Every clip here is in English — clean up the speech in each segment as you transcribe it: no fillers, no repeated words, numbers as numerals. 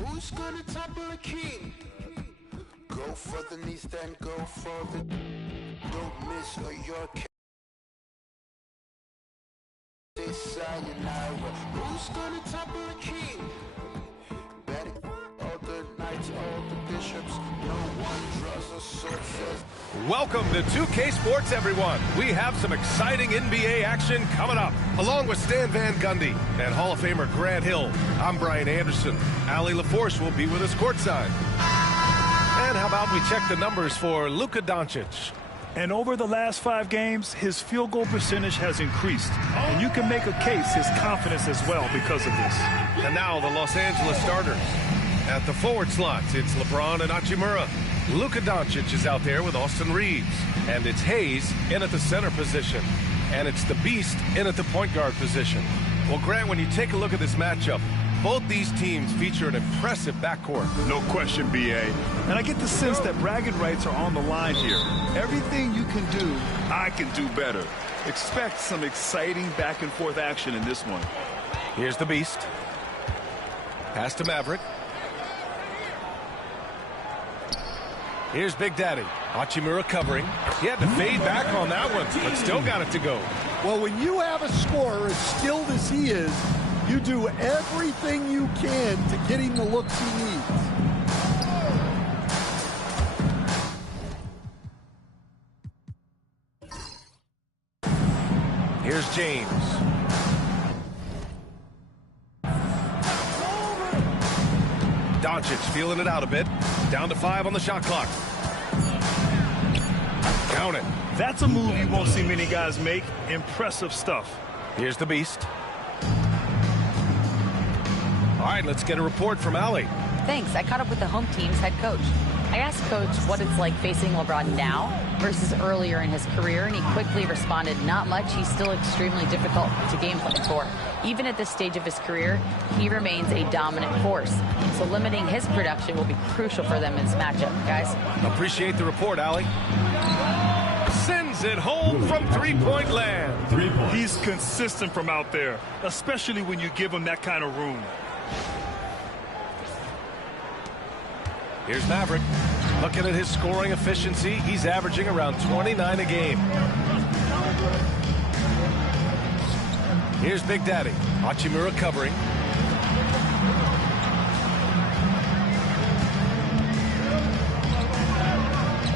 Who's gonna topple a king? Go for the knees, then go for the. Don't miss or your sayonara. Who's gonna topple a king? Bet it all the knights, all the bishops. No one draws a sword, says. Welcome to 2K Sports, everyone. We have some exciting NBA action coming up. Along with Stan Van Gundy and Hall of Famer Grant Hill, I'm Brian Anderson. Ali LaForce will be with us courtside. And how about we check the numbers for Luka Doncic? And over the last 5 games, his field goal percentage has increased. And you can make a case his confidence as well because of this. And now the Los Angeles starters. At the forward slots, it's LeBron and Hachimura. Luka Doncic is out there with Austin Reeves. And it's Hayes in at the center position. And it's the Beast in at the point guard position. Well, Grant, when you take a look at this matchup, both these teams feature an impressive backcourt. No question, B.A. And I get the sense that bragging rights are on the line here. Everything you can do, I can do better. Expect some exciting back-and-forth action in this one. Here's the Beast. Pass to Maverick. Here's Big Daddy. Hachimura covering. He had to fade back on that one, but still got it to go. Well, when you have a scorer as skilled as he is, you do everything you can to get him the looks he needs. Here's James. Doncic feeling it out a bit. Down to 5 on the shot clock. Count it. That's a move you won't see many guys make. Impressive stuff. Here's the Beast. All right, let's get a report from Ali. Thanks. I caught up with the home team's head coach. I asked Coach what it's like facing LeBron now versus earlier in his career, and he quickly responded, not much. He's still extremely difficult to game plan for. Even at this stage of his career, he remains a dominant force. So limiting his production will be crucial for them in this matchup, guys. Appreciate the report, Ali. Sends it home from three-point land. He's consistent from out there, especially when you give him that kind of room. Here's Maverick. Looking at his scoring efficiency, he's averaging around 29 a game. Here's Big Daddy. Hachimura covering.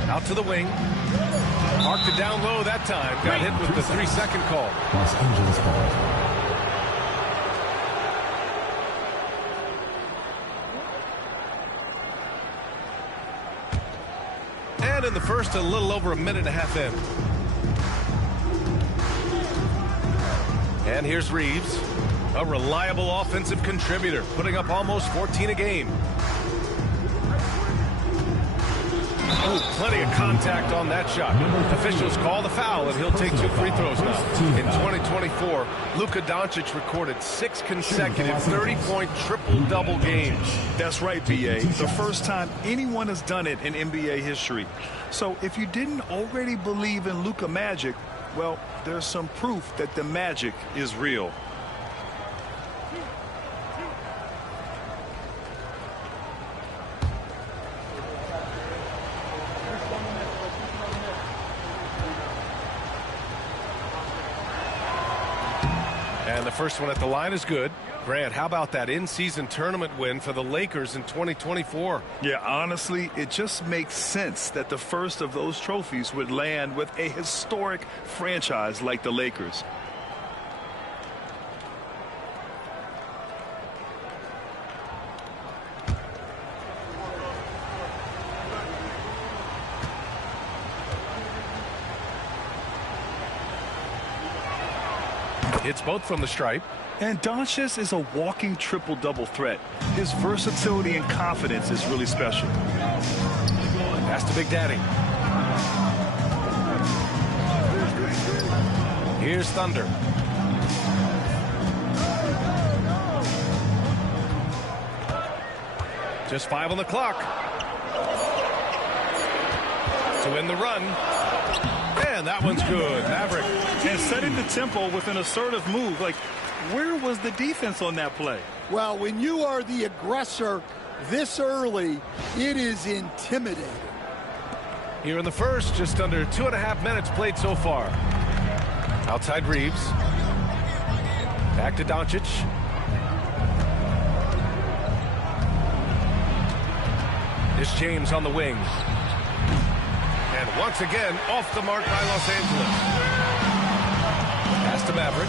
Out to the wing. Marked it down low that time. Got hit with the 3-second call. Los Angeles ball. And in the first, a little over a minute and a half in. And here's Reeves, a reliable offensive contributor, putting up almost 14 a game. Oh, plenty of contact on that shot. Officials call the foul, and he'll take 2 free throws now. In 2024, Luka Doncic recorded 6 consecutive 30-point triple-double games. That's right, B.A. The first time anyone has done it in NBA history. So if you didn't already believe in Luka magic, well, there's some proof that the magic is real. And the first one at the line is good. Grant, how about that in-season tournament win for the Lakers in 2024? Yeah, honestly, it just makes sense that the first of those trophies would land with a historic franchise like the Lakers. It's both from the stripe. And Doncic is a walking triple-double threat. His versatility and confidence is really special. Pass to Big Daddy. Here's Thunder. Just 5 on the clock. To win the run. And that one's good. Maverick. And setting the tempo with an assertive move. Like, where was the defense on that play? Well, when you are the aggressor, this early, it is intimidating. Here in the first, just under 2.5 minutes played so far. Outside Reeves. Back to Doncic. It's James on the wing. And once again, off the mark by Los Angeles. Pass to Maverick.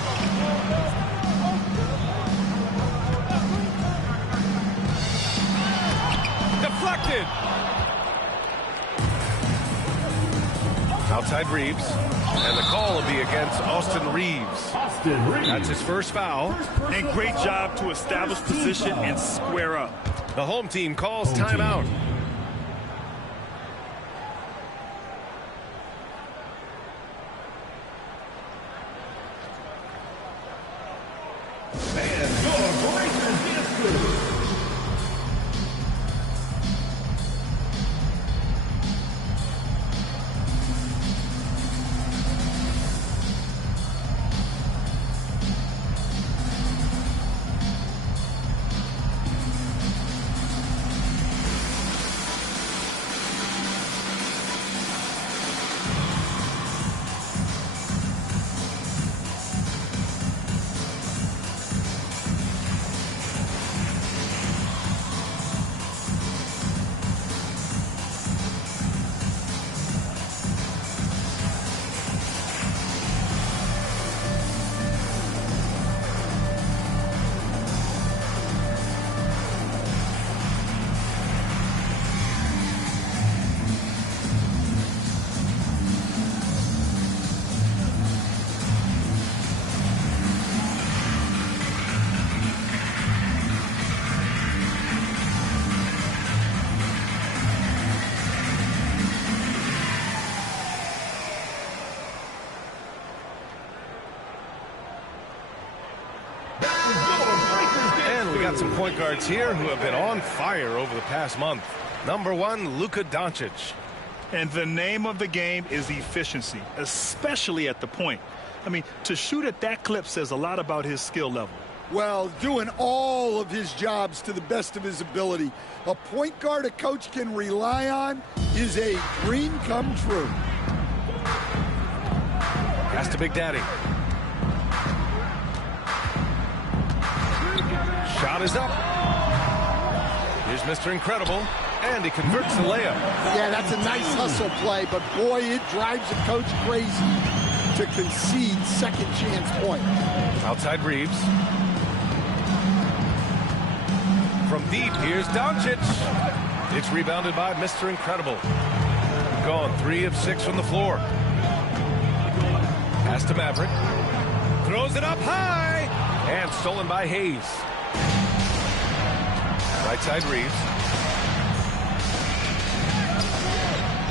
Deflected. Outside Reeves. And the call will be against Austin Reeves. That's his first foul. And great job to establish position and square up. The home team calls timeout. Got some point guards here who have been on fire over the past month. Number 1, Luka Doncic. And the name of the game is efficiency, especially at the point. I mean, to shoot at that clip says a lot about his skill level. Well, doing all of his jobs to the best of his ability. A point guard a coach can rely on is a dream come true. Pass to Big Daddy. Shot is up. Here's Mr. Incredible, and he converts the layup. Yeah, that's a nice hustle play, but boy, it drives a coach crazy to concede second chance point. Outside Reeves. From deep, here's Doncic. It's rebounded by Mr. Incredible. Gone 3 of 6 from the floor. Pass to Maverick. Throws it up high, and stolen by Hayes. Right side Reeves.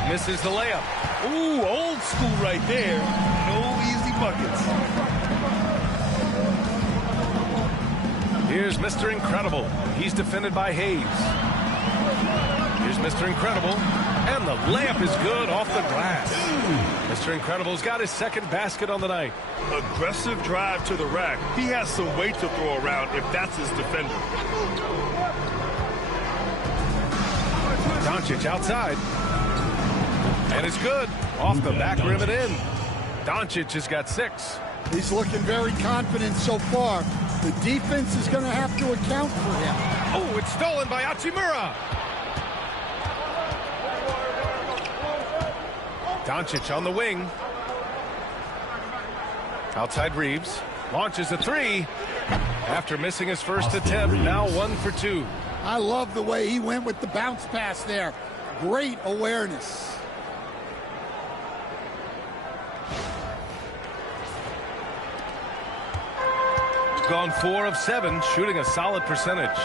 Misses the layup. Ooh, old school right there. No easy buckets. Here's Mr. Incredible. He's defended by Hayes. Here's Mr. Incredible. And the layup is good off the glass. Mr. Incredible's got his second basket on the night. Aggressive drive to the rack. He has some weight to throw around if that's his defender. Doncic outside. And it's good. Off the back rim and in. Doncic has got 6. He's looking very confident so far. The defense is going to have to account for him. Oh, it's stolen by Hachimura. Doncic on the wing. Outside Reeves. Launches a 3. After missing his first attempt, now 1 for 2. I love the way he went with the bounce pass there. Great awareness. Gone 4 of 7, shooting a solid percentage.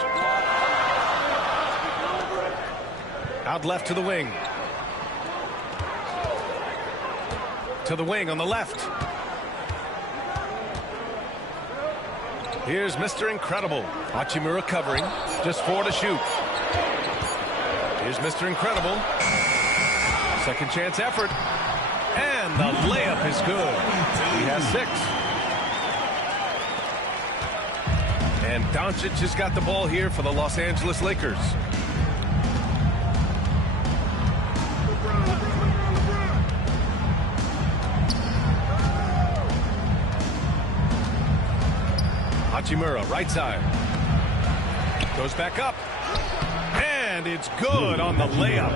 Out left to the wing. To the wing on the left. Here's Mr. Incredible. Hachimura covering. Just 4 to shoot. Here's Mr. Incredible. Second chance effort. And the layup is good. He has 6. And Doncic has got the ball here for the Los Angeles Lakers. Hachimura, right side. Goes back up. And it's good on the layup.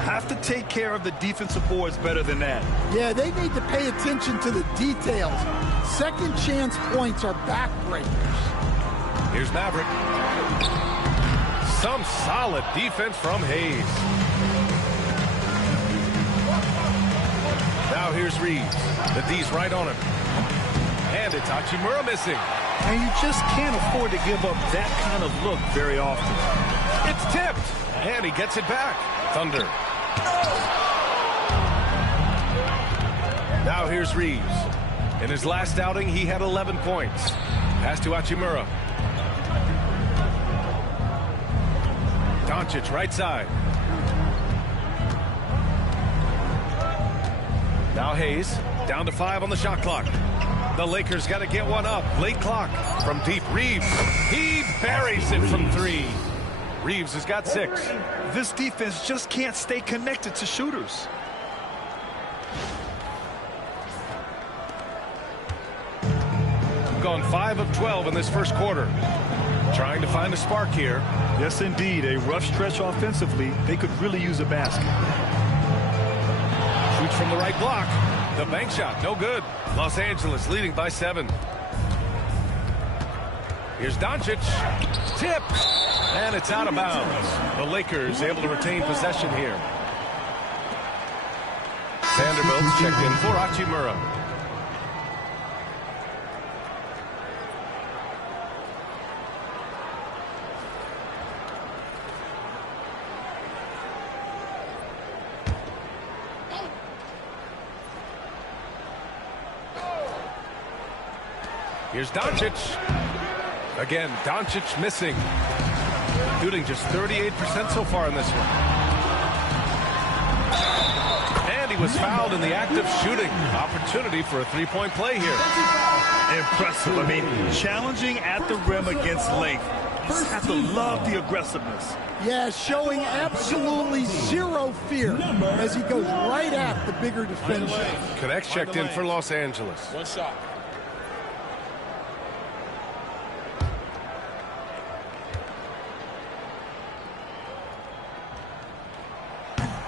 Have to take care of the defensive boards better than that. Yeah, they need to pay attention to the details. Second chance points are backbreakers. Here's Maverick. Some solid defense from Hayes. Now here's Reeves. The D's right on him. And it's Hachimura missing. And you just can't afford to give up that kind of look very often. It's tipped. And he gets it back. Thunder. Now here's Reeves. In his last outing, he had 11 points. Pass to Hachimura. Doncic, right side. Now Hayes, down to 5 on the shot clock. The Lakers got to get one up. Late clock from deep. Reeves, he buries it from 3. Reeves has got 6. This defense just can't stay connected to shooters. Gone 5 of 12 in this first quarter. Trying to find a spark here. Yes, indeed. A rough stretch offensively. They could really use a basket. Shoots from the right block. The bank shot, no good. Los Angeles leading by 7. Here's Doncic. Tip. And it's out of bounds. The Lakers able to retain possession here. Vanderbilt's checked in for Hachimura. Here's Doncic. Again, Doncic missing. Shooting just 38% so far in this one. And he was fouled in the act of shooting. Opportunity for a three-point play here. Impressive. I mean, challenging at the rim against length. You just have to love the aggressiveness. Yeah, showing absolutely zero fear as he goes right at the bigger defender. Connects checked in for Los Angeles. One shot.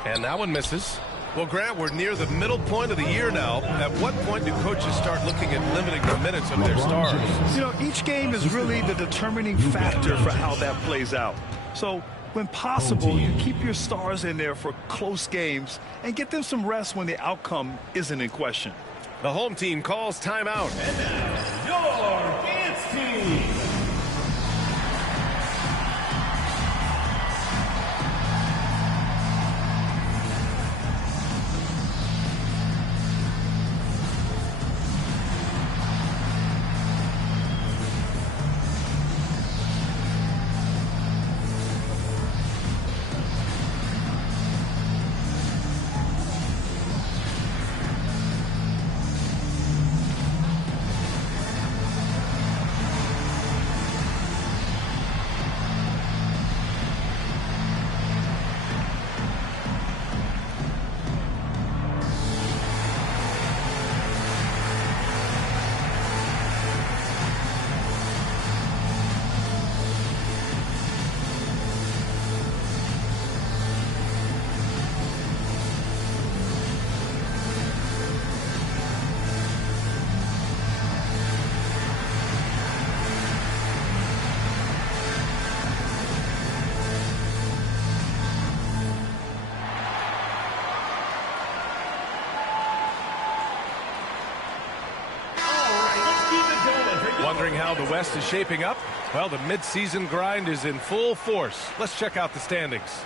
And that one misses. Well, Grant, we're near the middle point of the year now. At what point do coaches start looking at limiting the minutes of their stars? You know, each game is really the determining factor for how that plays out. So, when possible, you keep your stars in there for close games and get them some rest when the outcome isn't in question. The home team calls timeout. And now, your dance team. Wondering how the West is shaping up? Well, the midseason grind is in full force. Let's check out the standings.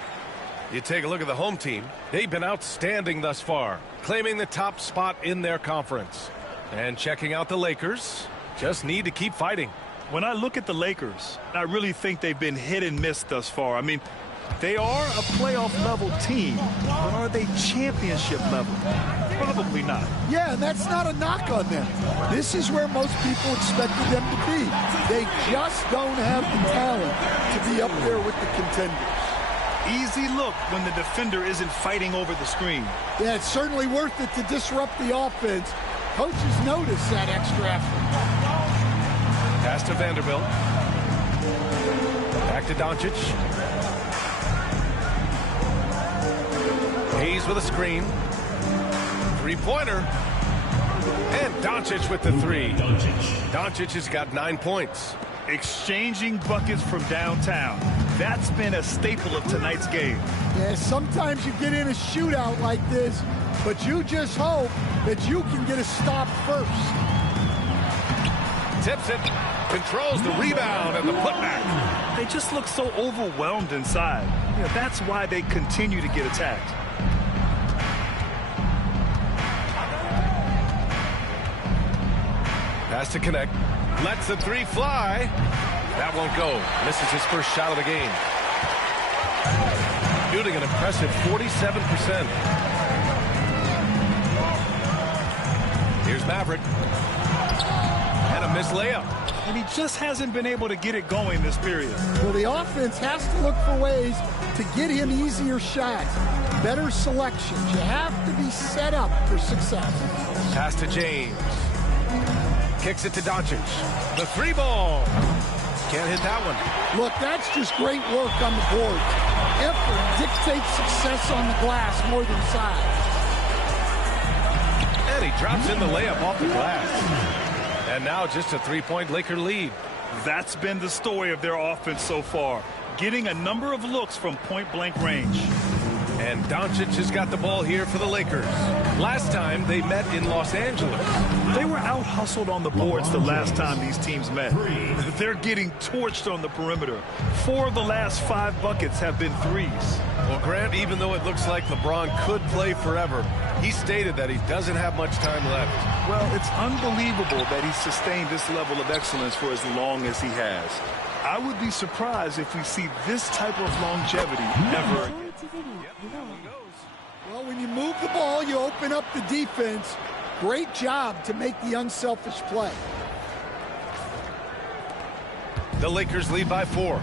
You take a look at the home team. They've been outstanding thus far, claiming the top spot in their conference. And checking out the Lakers, just need to keep fighting. When I look at the Lakers, I really think they've been hit and miss thus far. I mean, they are a playoff-level team, but are they championship level? Probably not. Yeah, and that's not a knock on them. This is where most people expected them to be. They just don't have the talent to be up there with the contenders. Easy look when the defender isn't fighting over the screen. Yeah, it's certainly worth it to disrupt the offense. Coaches notice that extra effort. Pass to Vanderbilt. Back to Doncic. Hayes with a screen. Three-pointer. And Doncic with the three. Doncic has got 9 points. Exchanging buckets from downtown. That's been a staple of tonight's game. Yeah, sometimes you get in a shootout like this, but you just hope that you can get a stop first. Tips it. Controls the rebound and the putback. They just look so overwhelmed inside. Yeah, that's why they continue to get attacked. Pass to connect. Lets the three fly. That won't go. Misses his first shot of the game. Shooting an impressive 47%. Here's Maverick. And a missed layup. And he just hasn't been able to get it going this period. Well, the offense has to look for ways to get him easier shots, better selections. You have to be set up for success. Pass to James. Kicks it to Doncic. The three ball. Can't hit that one. Look, that's just great work on the board. Effort dictates success on the glass more than size. And he drops in the layup off the glass. And now just a three-point Laker lead. That's been the story of their offense so far. Getting a number of looks from point-blank range. And Doncic has got the ball here for the Lakers. Last time they met in Los Angeles. They were out-hustled on the boards the last time these teams met. They're getting torched on the perimeter. 4 of the last 5 buckets have been threes. Well, Grant, even though it looks like LeBron could play forever, he stated that he doesn't have much time left. Well, it's unbelievable that he's sustained this level of excellence for as long as he has. I would be surprised if we see this type of longevity ever again. Well, when you move the ball, you open up the defense. Great job to make the unselfish play. The Lakers lead by 4.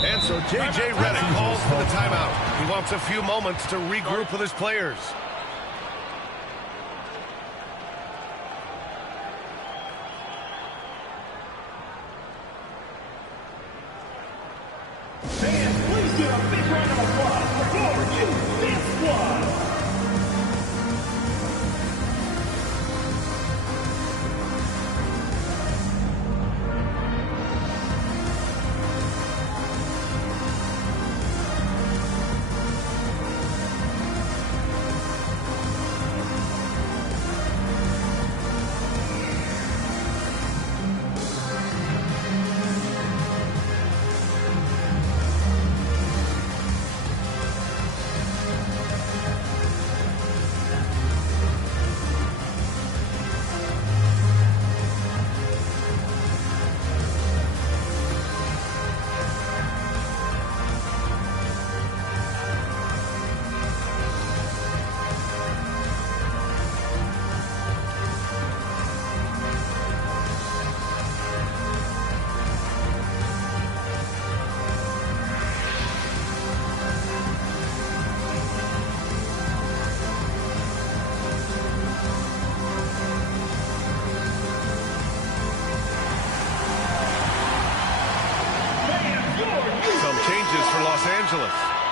And so J.J. Redick calls for the timeout. He wants a few moments to regroup with his players. Fans, please give a big round of applause for your defense squad.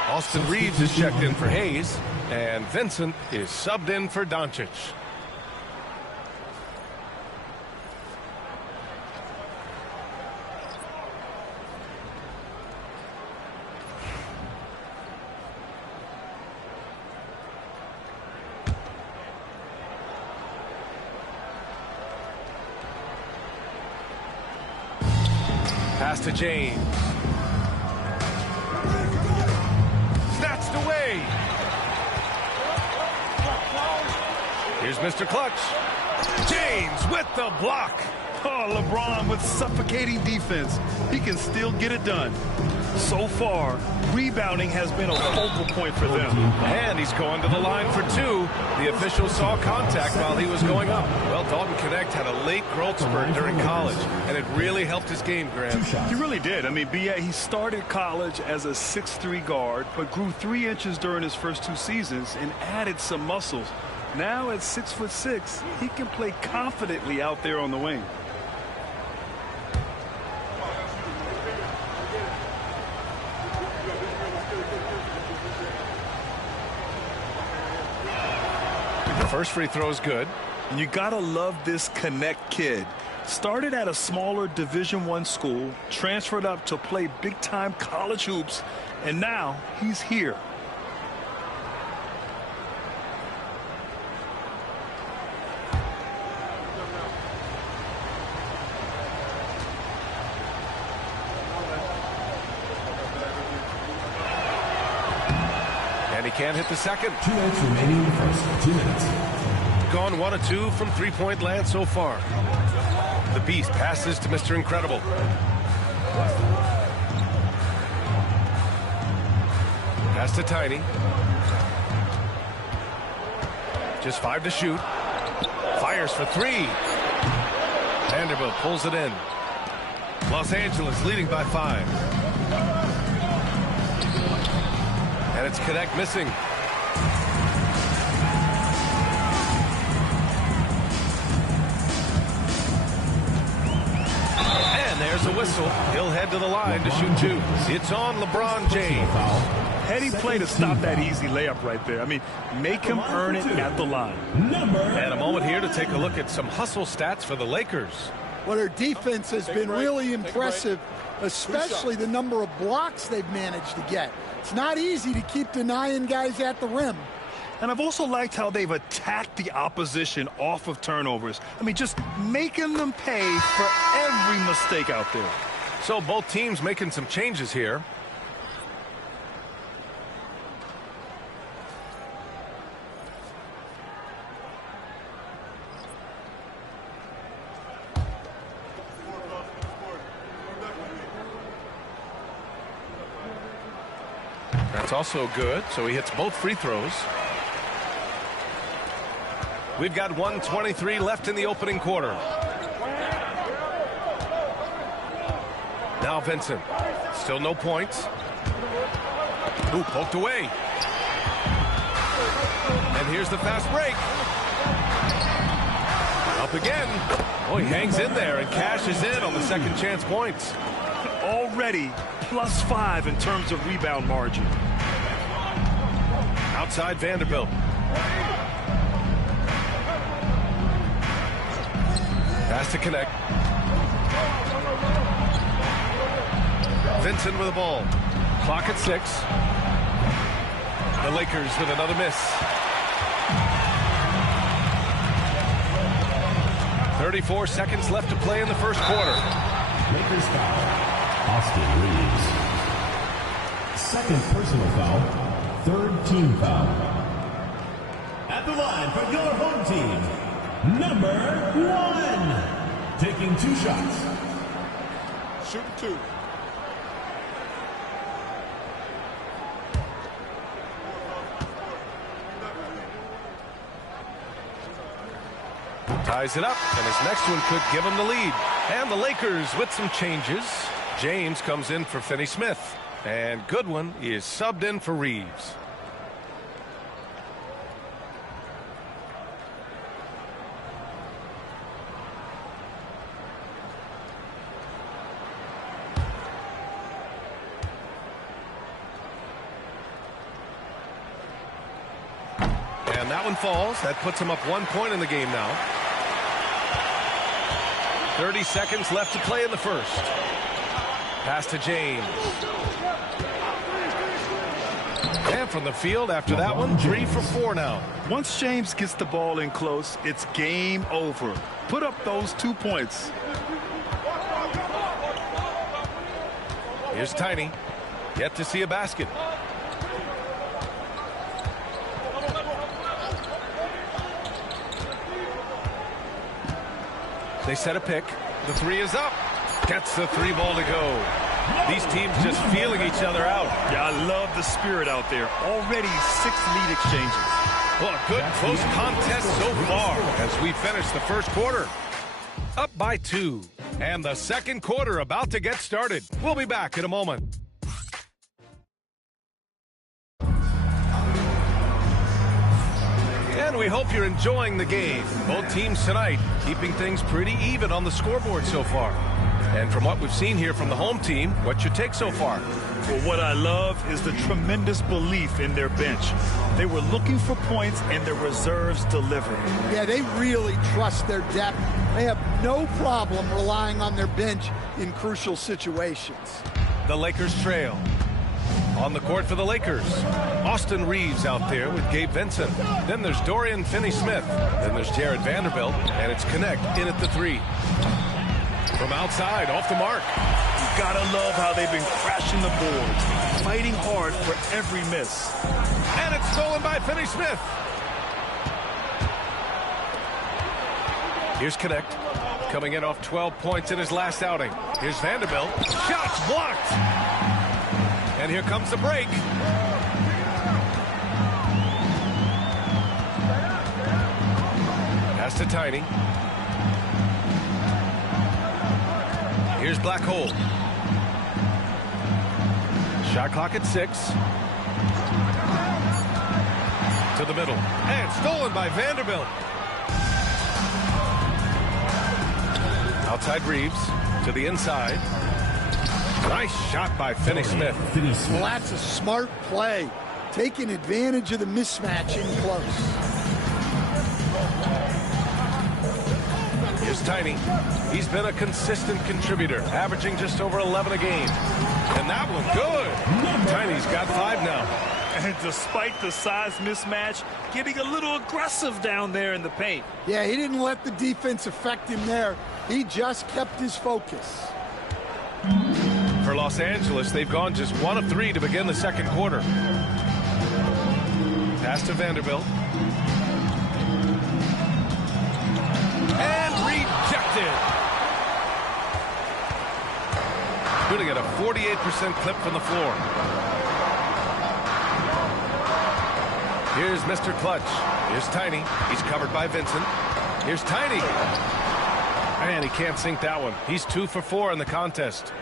Austin Reeves is checked in for Hayes, and Vincent is subbed in for Doncic. Pass to James. Snatched away. Here's Mr. Clutch. James with the block. Oh, LeBron with suffocating defense. He can still get it done. So far, rebounding has been a focal point for them. And he's going to the line for two. The official saw contact while he was going up. Well, Dalton Connect had a late growth spurt during college, and it really helped his game, Grant. He really did. I mean, he started college as a 6'3" guard, but grew 3 inches during his first 2 seasons and added some muscles. Now at 6'6", he can play confidently out there on the wing. first free throw is good. And you gotta love this Connect kid. Started at a smaller Division I school, transferred up to play big-time college hoops, and now he's here. And he can't hit the second. 2 minutes remaining in the first. 2 minutes. Gone 1 of 2 from three-point land so far. The Beast passes to Mr. Incredible. Pass to Tiny. Just 5 to shoot. Fires for 3. Vanderbilt pulls it in. Los Angeles leading by 5. And it's Connect missing. And there's a whistle. He'll head to the line to shoot 2. It's on LeBron James. Heady play to stop that easy layup right there. I mean, make him earn it at the line. And a moment here to take a look at some hustle stats for the Lakers. Well, their defense has been really impressive, especially the number of blocks they've managed to get. It's not easy to keep denying guys at the rim. And I've also liked how they've attacked the opposition off of turnovers. I mean, just making them pay for every mistake out there. So both teams making some changes here. That's also good, so he hits both free throws. We've got 1:23 left in the opening quarter. Now Vincent. Still no points. Ooh, poked away. And here's the fast break. Up again. Oh, he hangs in there and cashes in on the second chance points. Already +5 in terms of rebound margin. Outside Vanderbilt. Pass to Connect. Vincent with the ball. Clock at 6. The Lakers with another miss. 34 seconds left to play in the first quarter. Lakers foul. Austin Reeves. Second personal foul. Third team foul. At the line for your home team, number 1. Taking 2 shots. Shooting 2. Ties it up, and his next one could give him the lead. And the Lakers with some changes. James comes in for Finney Smith. And Goodwin is subbed in for Reeves. And that one falls. That puts him up 1 point in the game now. 30 seconds left to play in the first. Pass to James. And from the field after that one, 3 for 4 now. Once James gets the ball in close, it's game over. Put up those 2 points. Here's Tiny. Yet to see a basket. They set a pick. The 3 is up. Gets the 3 ball to go. These teams just feeling each other out. Yeah, I love the spirit out there. Already 6 lead exchanges. Well, a good close contest so far as we finish the first quarter. Up by 2. And the second quarter about to get started. We'll be back in a moment. And we hope you're enjoying the game. Both teams tonight keeping things pretty even on the scoreboard so far. And from what we've seen here from the home team, what's your take so far? Well, what I love is the tremendous belief in their bench. They were looking for points, and their reserves delivered. Yeah, they really trust their depth. They have no problem relying on their bench in crucial situations. The Lakers trail. On the court for the Lakers, Austin Reeves out there with Gabe Vincent. Then there's Dorian Finney-Smith. Then there's Jared Vanderbilt, and it's Connect in at the 3. From outside, off the mark. You gotta love how they've been crashing the boards, fighting hard for every miss. And it's stolen by Finney-Smith. Here's Connect, coming in off 12 points in his last outing. Here's Vanderbilt. Shots blocked. And here comes the break. Pass to Tiny. Here's Black Hole. Shot clock at 6. To the middle. And stolen by Vanderbilt. Outside Reeves. To the inside. Nice shot by Finney-Smith. Well, that's a smart play. Taking advantage of the mismatch in close. Here's Tiny. He's been a consistent contributor, averaging just over 11 a game. And that one good. Tiny's got 5 now. And despite the size mismatch, getting a little aggressive down there in the paint. Yeah, he didn't let the defense affect him there. He just kept his focus. For Los Angeles, they've gone just 1 of 3 to begin the second quarter. Pass to Vanderbilt. And rejected. Shooting at a 48% clip from the floor. Here's Mr. Clutch. Here's Tiny. He's covered by Vincent. Here's Tiny. And he can't sink that one. He's 2 for 4 in the contest.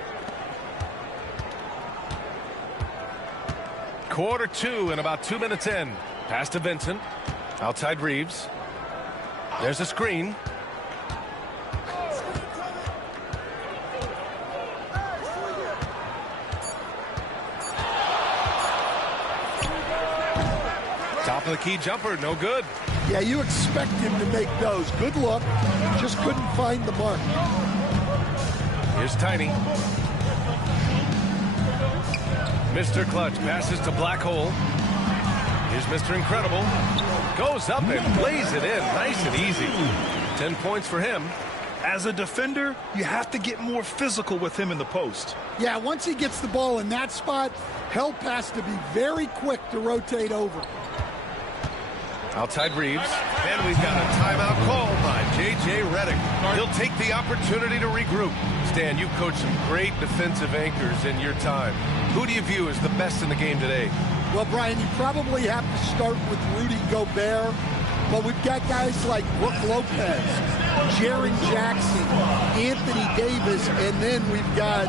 Quarter 2 and about 2 minutes in. Pass to Vincent. Outside Reeves. There's a screen. Top of the key jumper, no good. Yeah, you expect him to make those. Good look. Just couldn't find the mark. Here's Tiny. Mr. Clutch passes to Black Hole. Here's Mr. Incredible. Goes up and plays it in. Nice and easy. 10 points for him. As a defender, you have to get more physical with him in the post. Yeah, once he gets the ball in that spot, help has to be very quick to rotate over. Outside Reeves. And we've got a timeout called by J.J. Redick. He'll take the opportunity to regroup. Stan, you've coached some great defensive anchors in your time. Who do you view as the best in the game today? Well, Brian, you probably have to start with Rudy Gobert, but we've got guys like Brook Lopez, Jaren Jackson, Anthony Davis, and then we've got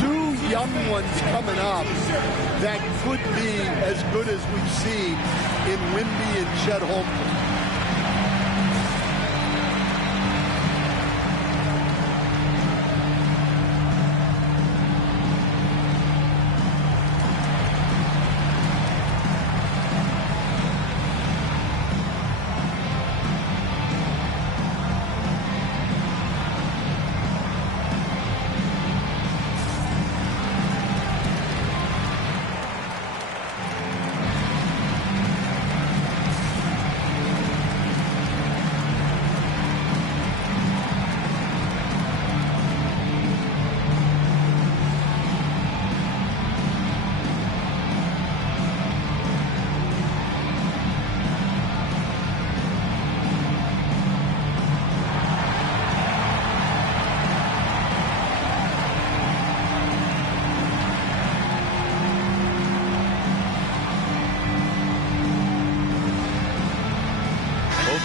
2 young ones coming up that could be as good as we've seen in Wemby and Chet Holmgren.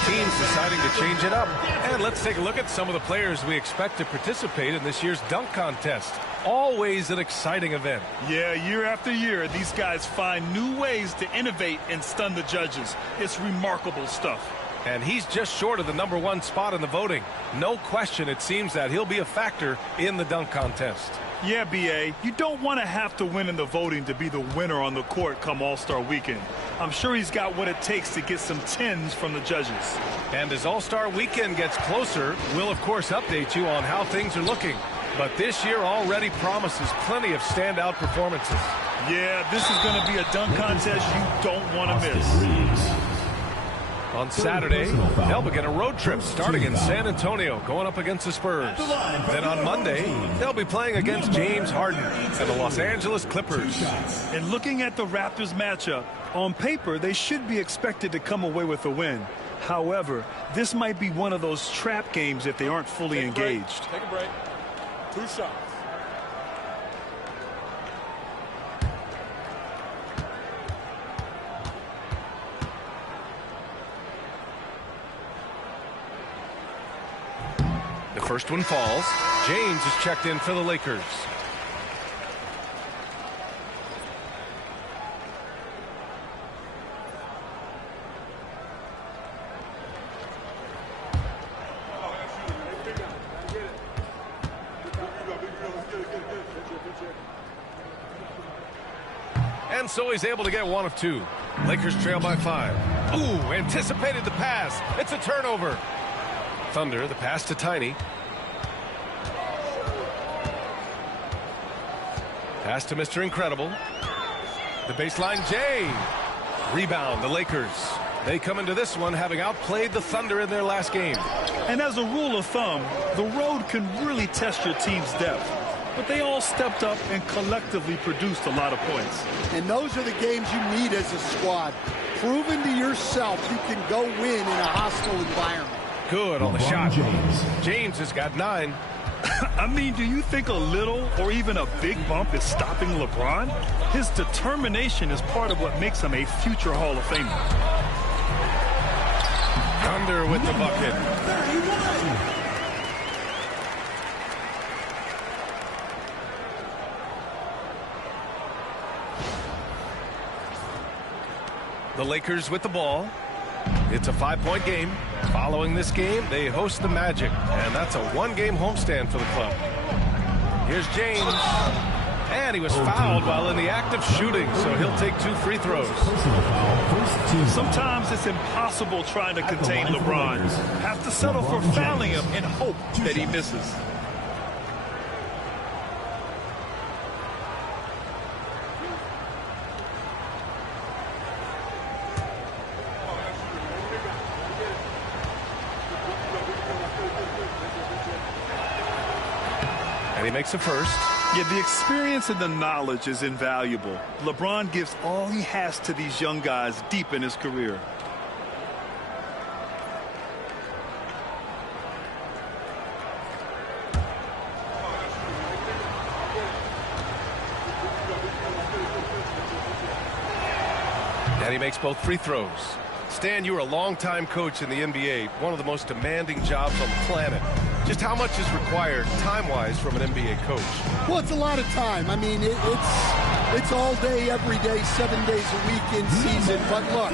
Teams deciding to change it up. And let's take a look at some of the players we expect to participate in this year's dunk contest. Always an exciting event. Yeah, year after year, these guys find new ways to innovate and stun the judges. It's remarkable stuff. And he's just short of the #1 spot in the voting. No question, it seems that he'll be a factor in the dunk contest. Yeah, B.A., you don't want to have to win in the voting to be the winner on the court come All-Star Weekend. I'm sure he's got what it takes to get some 10s from the judges. And as All-Star Weekend gets closer, we'll of course update you on how things are looking. But this year already promises plenty of standout performances. Yeah, this is going to be a dunk contest you don't want to miss. On Saturday, they'll begin a road trip starting in San Antonio, going up against the Spurs. Then on Monday, they'll be playing against James Harden and the Los Angeles Clippers. And looking at the Raptors matchup, on paper, they should be expected to come away with a win. However, this might be one of those trap games if they aren't fully engaged. Take a break. 2 shots. The first one falls. James is checked in for the Lakers. And so he's able to get 1 of 2. Lakers trail by 5. Ooh, anticipated the pass. It's a turnover. Thunder, the pass to Tiny. Pass to Mr. Incredible. The baseline, Jay. Rebound, the Lakers. They come into this one having outplayed the Thunder in their last game. And as a rule of thumb, the road can really test your team's depth. But they all stepped up and collectively produced a lot of points. And those are the games you need as a squad. Proving to yourself you can go win in a hostile environment. Good on the shot. James has got 9. I mean, do you think a little or even a big bump is stopping LeBron? His determination is part of what makes him a future Hall of Famer. Thunder with the bucket. The Lakers with the ball. It's a 5-point game. Following this game, they host the Magic, and that's a 1-game homestand for the club. Here's James, and he was fouled while in the act of shooting, so he'll take 2 free throws. Sometimes it's impossible trying to contain LeBron. Have to settle for fouling him and hope that he misses. And he makes the first. Yeah, the experience and the knowledge is invaluable. LeBron gives all he has to these young guys deep in his career. And he makes both free throws. Stan, you were a long-time coach in the NBA, one of the most demanding jobs on the planet. Just how much is required time-wise from an NBA coach? Well, it's a lot of time. I mean, it's all day, every day, 7 days a week in season. But look,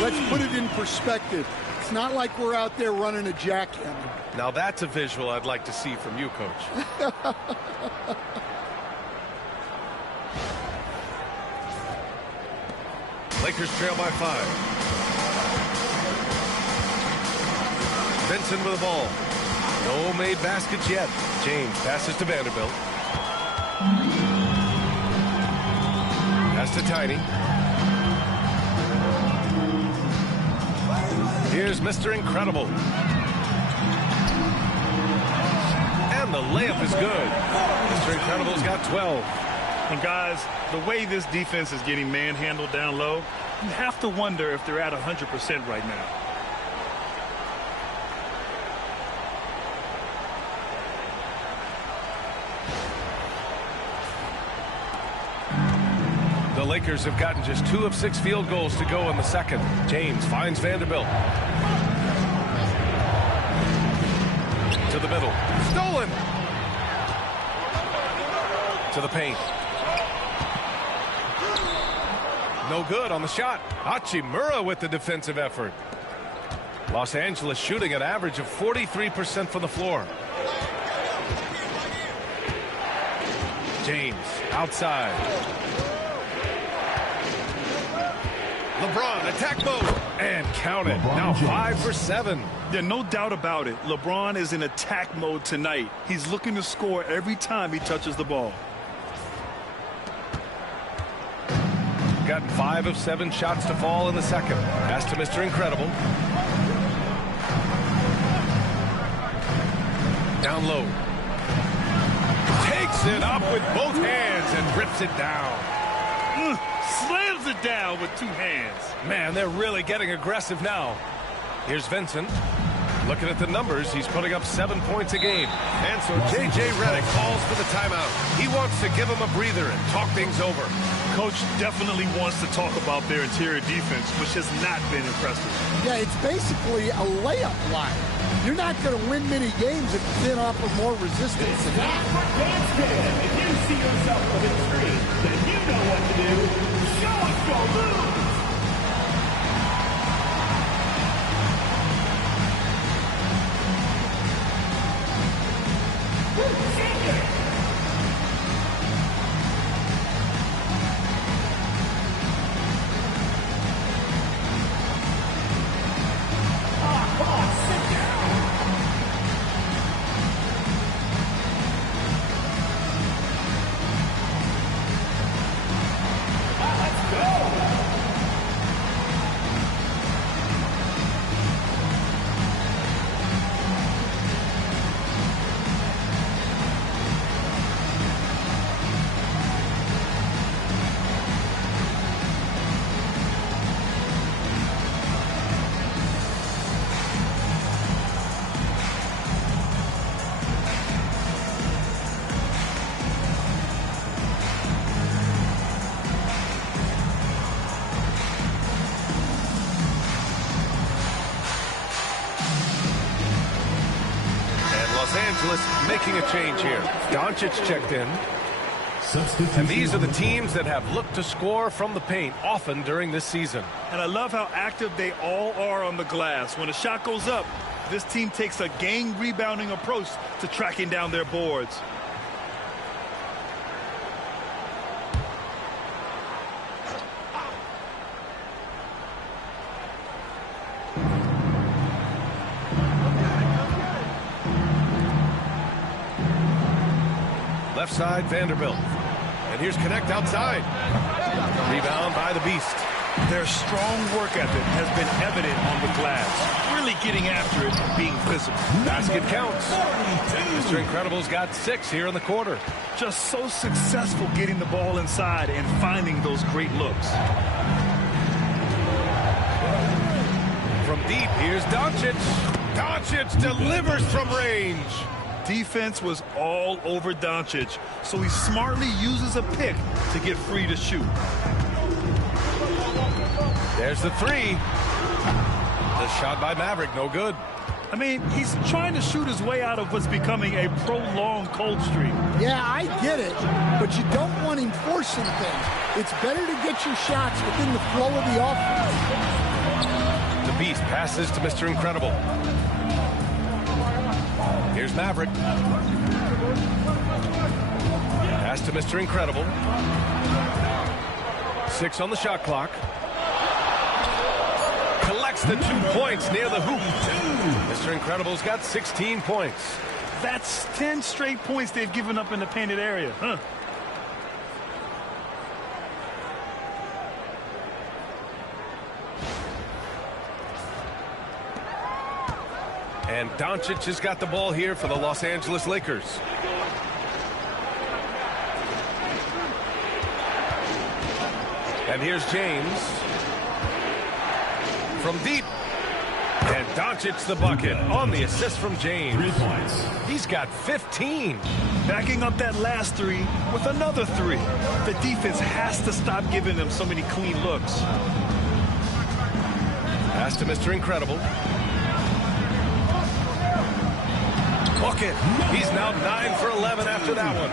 let's put it in perspective. It's not like we're out there running a jackhammer. Now that's a visual I'd like to see from you, Coach. Lakers trail by 5. Benson with the ball. No made baskets yet. James passes to Vanderbilt. Pass to Tiny. Here's Mr. Incredible. And the layup is good. Mr. Incredible's got 12. And guys, the way this defense is getting manhandled down low, you have to wonder if they're at 100% right now. The Lakers have gotten just 2 of 6 field goals to go in the second. James finds Vanderbilt. To the middle. Stolen! To the paint. No good on the shot. Hachimura with the defensive effort. Los Angeles shooting an average of 43% from the floor. James outside. LeBron attack mode and count it. Now 5 for 7. There's no doubt about it. LeBron is in attack mode tonight. He's looking to score every time he touches the ball. Gotten 5 of 7 shots to fall in the second. Pass to Mr. Incredible. Down low. Takes it up with both hands and rips it down. Slams it down with 2 hands. Man, they're really getting aggressive now. Here's Vincent. Looking at the numbers, he's putting up 7 points a game. And so J.J. Redick calls for the timeout. He wants to give him a breather and talk things over. Coach definitely wants to talk about their interior defense, which has not been impressive. Yeah, it's basically a layup line. You're not going to win many games if you can't offer more resistance than that. If you see yourself on the screen, then you know what to do. Show us your moves. Making a change here. Doncic checked in. And these are the teams that have looked to score from the paint often during this season. And I love how active they all are on the glass. When a shot goes up, this team takes a game rebounding approach to tracking down their boards. Left side, Vanderbilt. And here's Connect outside. Rebound by the Beast. Their strong work ethic has been evident on the glass. Really getting after it and being physical. Basket counts. Mr. Incredible's got 6 here in the quarter. Just so successful getting the ball inside and finding those great looks. From deep, here's Doncic. Doncic delivers from range. Defense was all over Doncic, so he smartly uses a pick to get free to shoot. There's the 3. The shot by Maverick, no good. I mean, he's trying to shoot his way out of what's becoming a prolonged cold streak. Yeah, I get it, but you don't want him forcing things. It's better to get your shots within the flow of the offense. The Beast passes to Mr. Incredible. Here's Maverick. Pass to Mr. Incredible. 6 on the shot clock. Collects the 2 points near the hoop. Mr. Incredible's got 16 points. That's 10 straight points they've given up in the painted area. Huh? And Doncic has got the ball here for the Los Angeles Lakers. And here's James. From deep. And Doncic the bucket on the assist from James. 3 points. He's got 15. Backing up that last 3 with another 3. The defense has to stop giving them so many clean looks. Pass to Mr. Incredible. Bucket. He's now 9 for 11 after that one.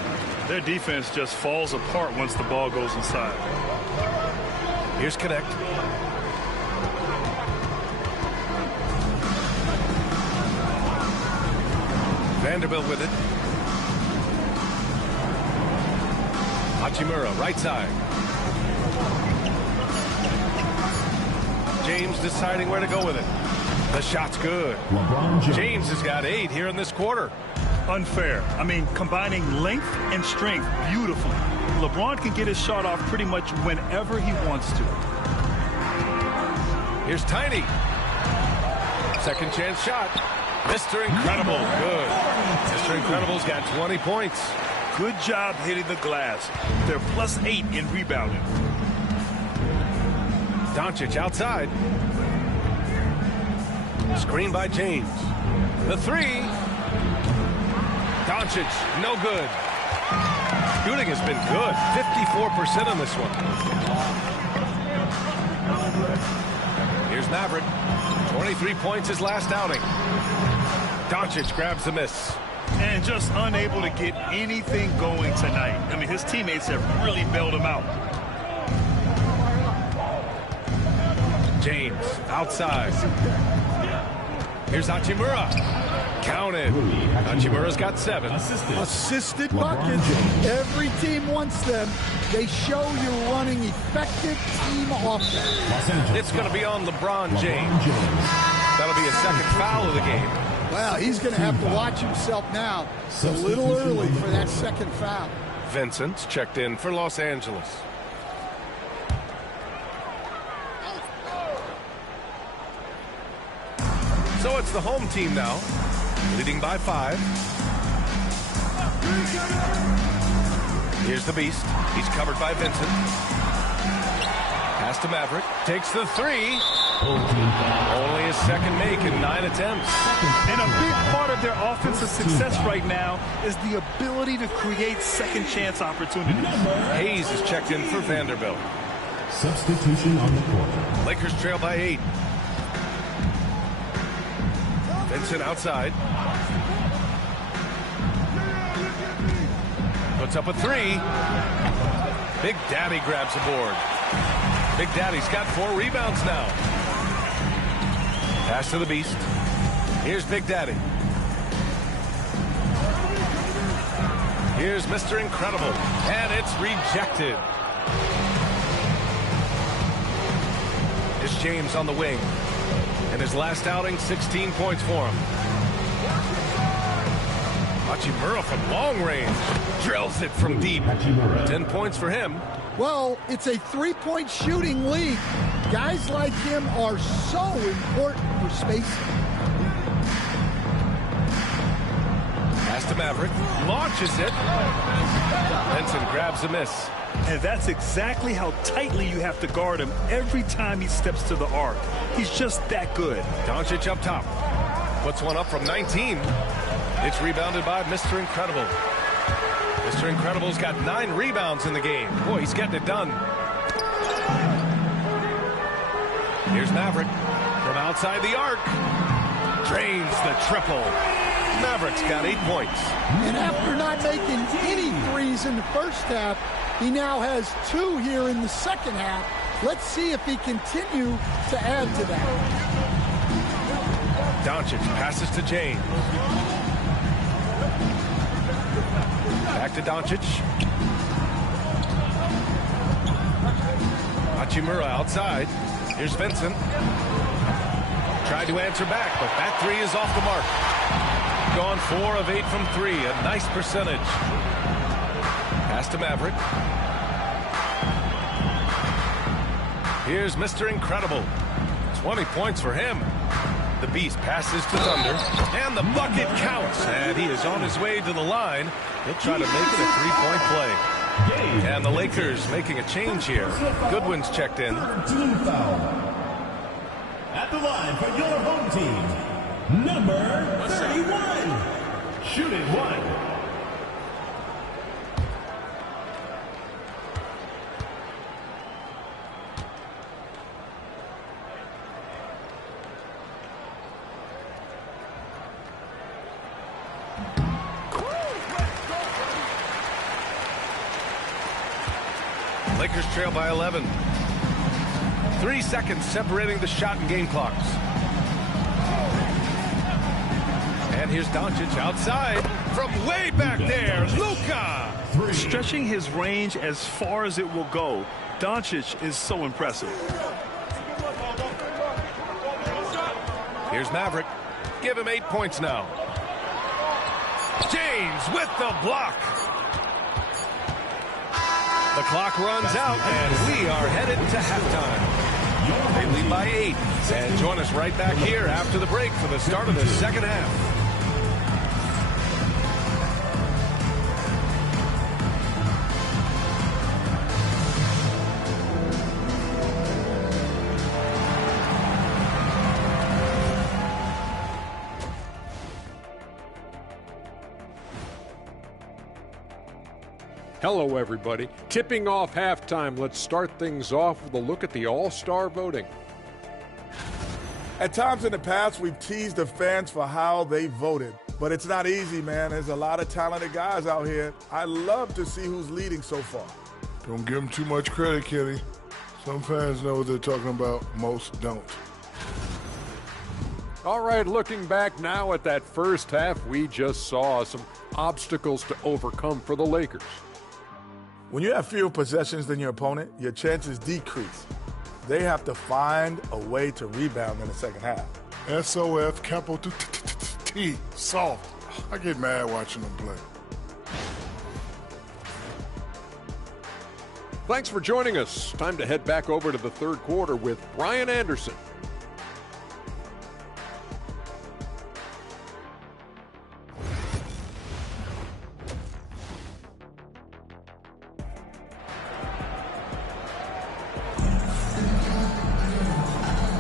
Their defense just falls apart once the ball goes inside. Here's Connect. Vanderbilt with it. Hachimura, right side. James deciding where to go with it. The shot's good. James has got 8 here in this quarter. Unfair. I mean, combining length and strength beautifully. LeBron can get his shot off pretty much whenever he wants to. Here's Tiny. Second chance shot. Mr. Incredible. Good. Mr. Incredible's got 20 points. Good job hitting the glass. They're +8 in rebounding. Doncic outside. Screen by James. The 3. Doncic, no good. Shooting has been good. 54% on this one. Here's Maverick. 23 points his last outing. Doncic grabs the miss. And just unable to get anything going tonight. I mean, his teammates have really bailed him out. James outside. Here's Hachimura. Counted. Hachimura's got 7. Assisted buckets. Every team wants them. They show you're running effective team offense. It's going to be on LeBron James. That'll be a second foul of the game. Well, he's going to have to watch himself now. It's a little early for that second foul. Vincent's checked in for Los Angeles. So it's the home team now, leading by 5. Here's the Beast. He's covered by Vincent. Pass to Maverick. Takes the 3. Only his second make in 9 attempts. And a big part of their offensive success right now is the ability to create second chance opportunities. Hayes is checked in for Vanderbilt. Substitution on the court. Lakers trail by 8. Vincent outside. Puts up a 3. Big Daddy grabs the board. Big Daddy's got 4 rebounds now. Pass to the Beast. Here's Big Daddy. Here's Mr. Incredible. And it's rejected. Here's James on the wing. In his last outing, 16 points for him. Hachimura from long range. Drills it from deep. 10 points for him. Well, it's a 3-point shooting league. Guys like him are so important for spacing. Pass to Maverick. Launches it. Benson grabs a miss. And that's exactly how tightly you have to guard him every time he steps to the arc. He's just that good. Doncic up top. Puts one up from 19. It's rebounded by Mr. Incredible. Mr. Incredible's got 9 rebounds in the game. Boy, he's getting it done. Here's Maverick from outside the arc. Drains the triple. Maverick's got 8 points. And after not making any threes in the first half, he now has 2 here in the second half. Let's see if he continue to add to that. Doncic passes to James. Back to Doncic. Hachimura outside. Here's Vincent. Tried to answer back, but that 3 is off the mark. Gone 4 of 8 from 3. A nice percentage. Pass to Maverick. Here's Mr. Incredible. 20 points for him. The Beast passes to Thunder. And the bucket counts. And he is on his way to the line. He'll try to make it a 3-point play. And the Lakers making a change here. Goodwin's checked in. At the line for your home team, number 31. Shooting 1. Lakers trail by 11. 3 seconds separating the shot and game clocks. And here's Doncic outside from way back there. Luka! Stretching his range as far as it will go. Doncic is so impressive. Here's Maverick. Give him 8 points now. James with the block. The clock runs out, and we are headed to halftime. They lead by 8. And join us right back here after the break for the start of the second half. Hello, everybody. Tipping off halftime, let's start things off with a look at the All-Star voting. At times in the past, we've teased the fans for how they voted. But it's not easy, man. There's a lot of talented guys out here. I love to see who's leading so far. Don't give them too much credit, Kenny. Some fans know what they're talking about. Most don't. All right, looking back now at that first half, we just saw some obstacles to overcome for the Lakers. When you have fewer possessions than your opponent, your chances decrease. They have to find a way to rebound in the second half. SOF, capital T, soft. I get mad watching them play. Thanks for joining us. Time to head back over to the third quarter with Brian Anderson.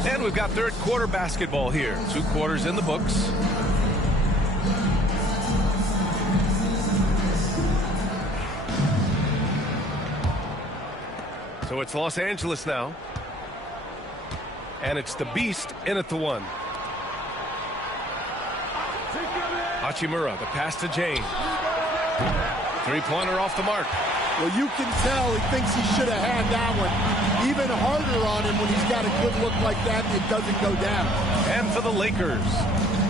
And we've got third quarter basketball here. 2 quarters in the books. So it's Los Angeles now. And it's the Beast in at the 1. Hachimura, the pass to James. 3-pointer off the mark. Well, you can tell he thinks he should have had that one. Even harder on him when he's got a good look like that, it doesn't go down. And for the Lakers,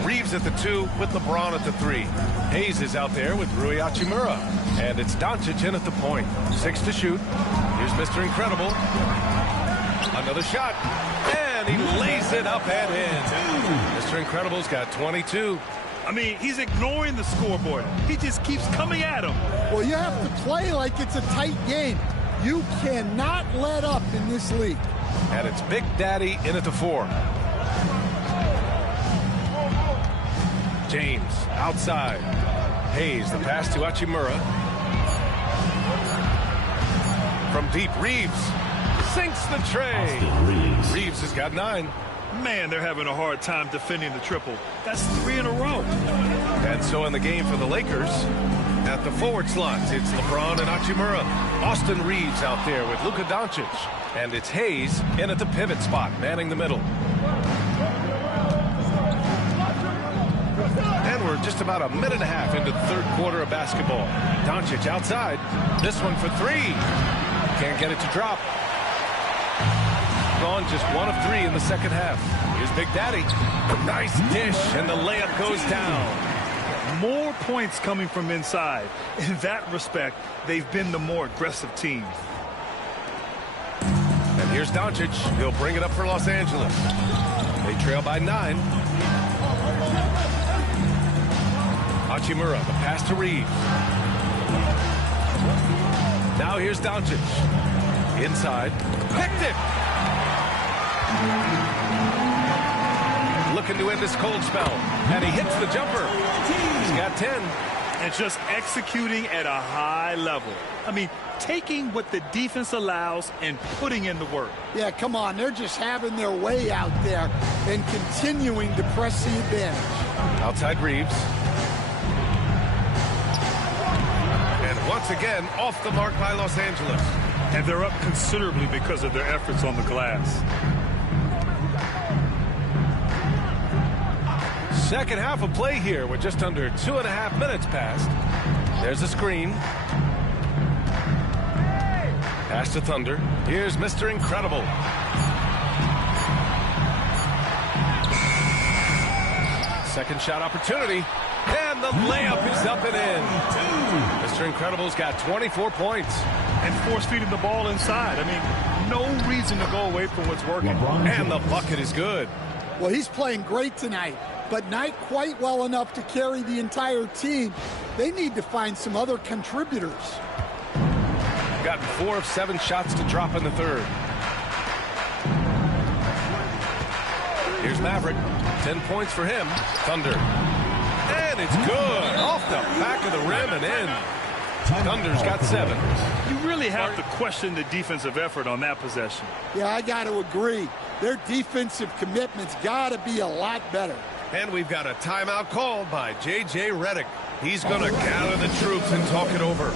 Reeves at the 2 with LeBron at the 3. Hayes is out there with Rui Hachimura. And it's Doncic in at the point. 6 to shoot. Here's Mr. Incredible. Another shot. And he lays it up and in. Mr. Incredible's got 22. I mean, he's ignoring the scoreboard. He just keeps coming at him. Well, you have to play like it's a tight game. You cannot let up in this league. And it's Big Daddy in at the 4. James outside. Hayes, the pass to Hachimura. From deep, Reeves sinks the tray. Reeves has got 9. Man, they're having a hard time defending the triple. That's 3 in a row. And so in the game for the Lakers, at the forward slots, it's LeBron and Hachimura. Austin Reeves out there with Luka Doncic. And it's Hayes in at the pivot spot, manning the middle. And we're just about a minute and a half into the third quarter of basketball. Doncic outside. This one for 3. Can't get it to drop. Gone just 1 of 3 in the second half. Here's Big Daddy. Nice dish, and the layup goes down. More points coming from inside. In that respect, they've been the more aggressive team. And here's Doncic. He'll bring it up for Los Angeles. They trail by 9. Hachimura, the pass to Reeves. Now here's Doncic. Inside. Picked it. Looking to end this cold spell. And he hits the jumper. He's got 10. And just executing at a high level. I mean, taking what the defense allows and putting in the work. Yeah, come on. They're just having their way out there and continuing to press the advantage. Outside Reeves. And once again, off the mark by Los Angeles. And they're up considerably because of their efforts on the glass. Second half of play here with just under 2.5 minutes passed. There's a screen. Pass to Thunder. Here's Mr. Incredible. Second shot opportunity. And the layup is up and in. Mr. Incredible's got 24 points. And force-feeding the ball inside. I mean, no reason to go away from what's working. And the bucket is good. Well, he's playing great tonight, but not quite well enough to carry the entire team. They need to find some other contributors. Gotten 4 of 7 shots to drop in the third. Here's Maverick. 10 points for him. Thunder. And it's good. Off the back of the rim and in. Thunder's got 7. You really have to question the defensive effort on that possession. Yeah, I got to agree. Their defensive commitment's got to be a lot better. And we've got a timeout called by J.J. Redick. He's going to gather the troops and talk it over.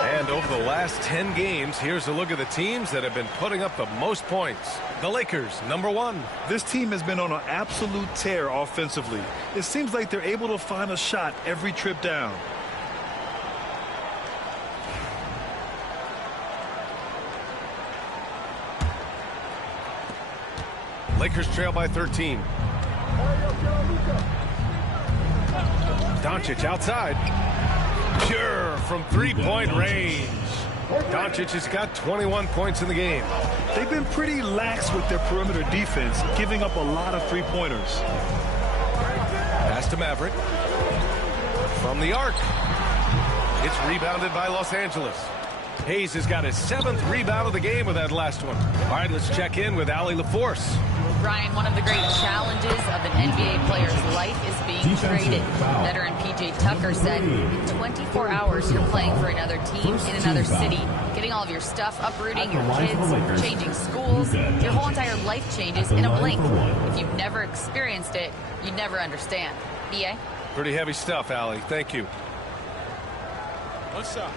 And over the last 10 games, here's a look at the teams that have been putting up the most points. The Lakers, number 1. This team has been on an absolute tear offensively. It seems like they're able to find a shot every trip down. Lakers trail by 13. Doncic outside. Pure from three-point range. Doncic has got 21 points in the game. They've been pretty lax with their perimeter defense, giving up a lot of three-pointers. Pass to Maverick. From the arc. It's rebounded by Los Angeles. Hayes has got his 7th rebound of the game with that last one. All right, let's check in with Allie LaForce. Brian, one of the great challenges of an NBA player's life is being traded. Veteran P.J. Tucker said, in 24 hours, you're playing for another team in another city, getting all of your stuff, uprooting your kids, changing schools. Your whole entire life changes in a blink. If you've never experienced it, you never understand. B.A.? Pretty heavy stuff, Allie. Thank you. What's up?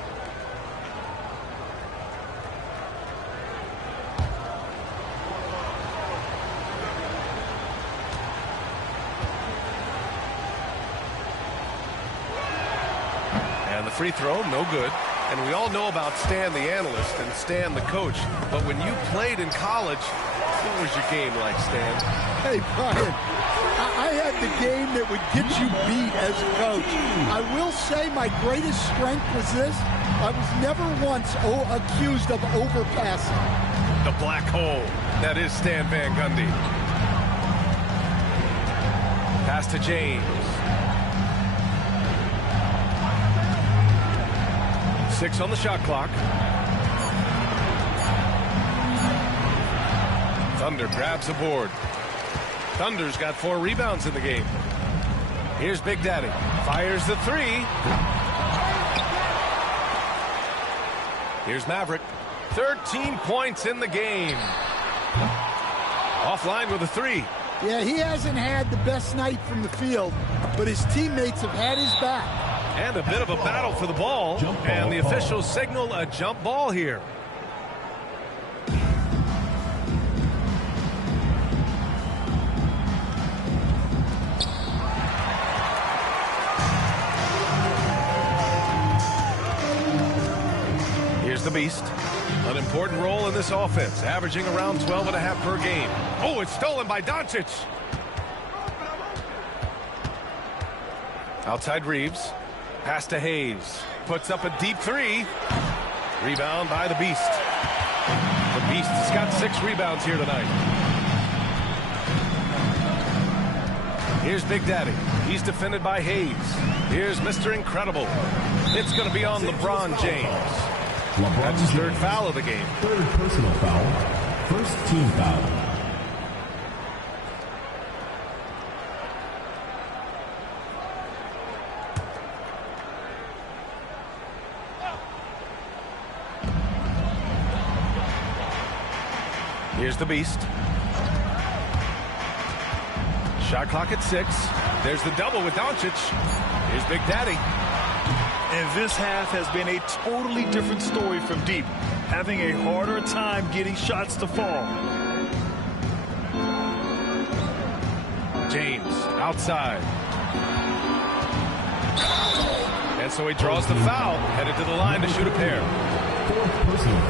And the free throw, no good. And we all know about Stan the analyst and Stan the coach. But when you played in college, what was your game like, Stan? Hey, Brian, I had the game that would get you beat as a coach. I will say my greatest strength was this. I was never once accused of overpassing. The black hole. That is Stan Van Gundy. Pass to James. 6 on the shot clock. Thunder grabs the board. Thunder's got 4 rebounds in the game. Here's Big Daddy. Fires the 3. Here's Maverick. 13 points in the game. Offline with a 3. Yeah, he hasn't had the best night from the field, but his teammates have had his back. And a bit of a battle for the ball. And the officials signal a jump ball here. Here's the Beast. An important role in this offense, averaging around 12.5 per game. Oh, it's stolen by Doncic. Outside Reeves. Pass to Hayes. Puts up a deep three. Rebound by the Beast. The Beast has got 6 rebounds here tonight. Here's Big Daddy. He's defended by Hayes. Here's Mr. Incredible. It's going to be on LeBron James. That's his 3rd foul of the game. 3rd personal foul. 1st team foul. Here's the Beast. Shot clock at 6. There's the double with Doncic. Here's Big Daddy. And this half has been a totally different story from deep, having a harder time getting shots to fall. James outside. And so he draws the foul, headed to the line to shoot a pair.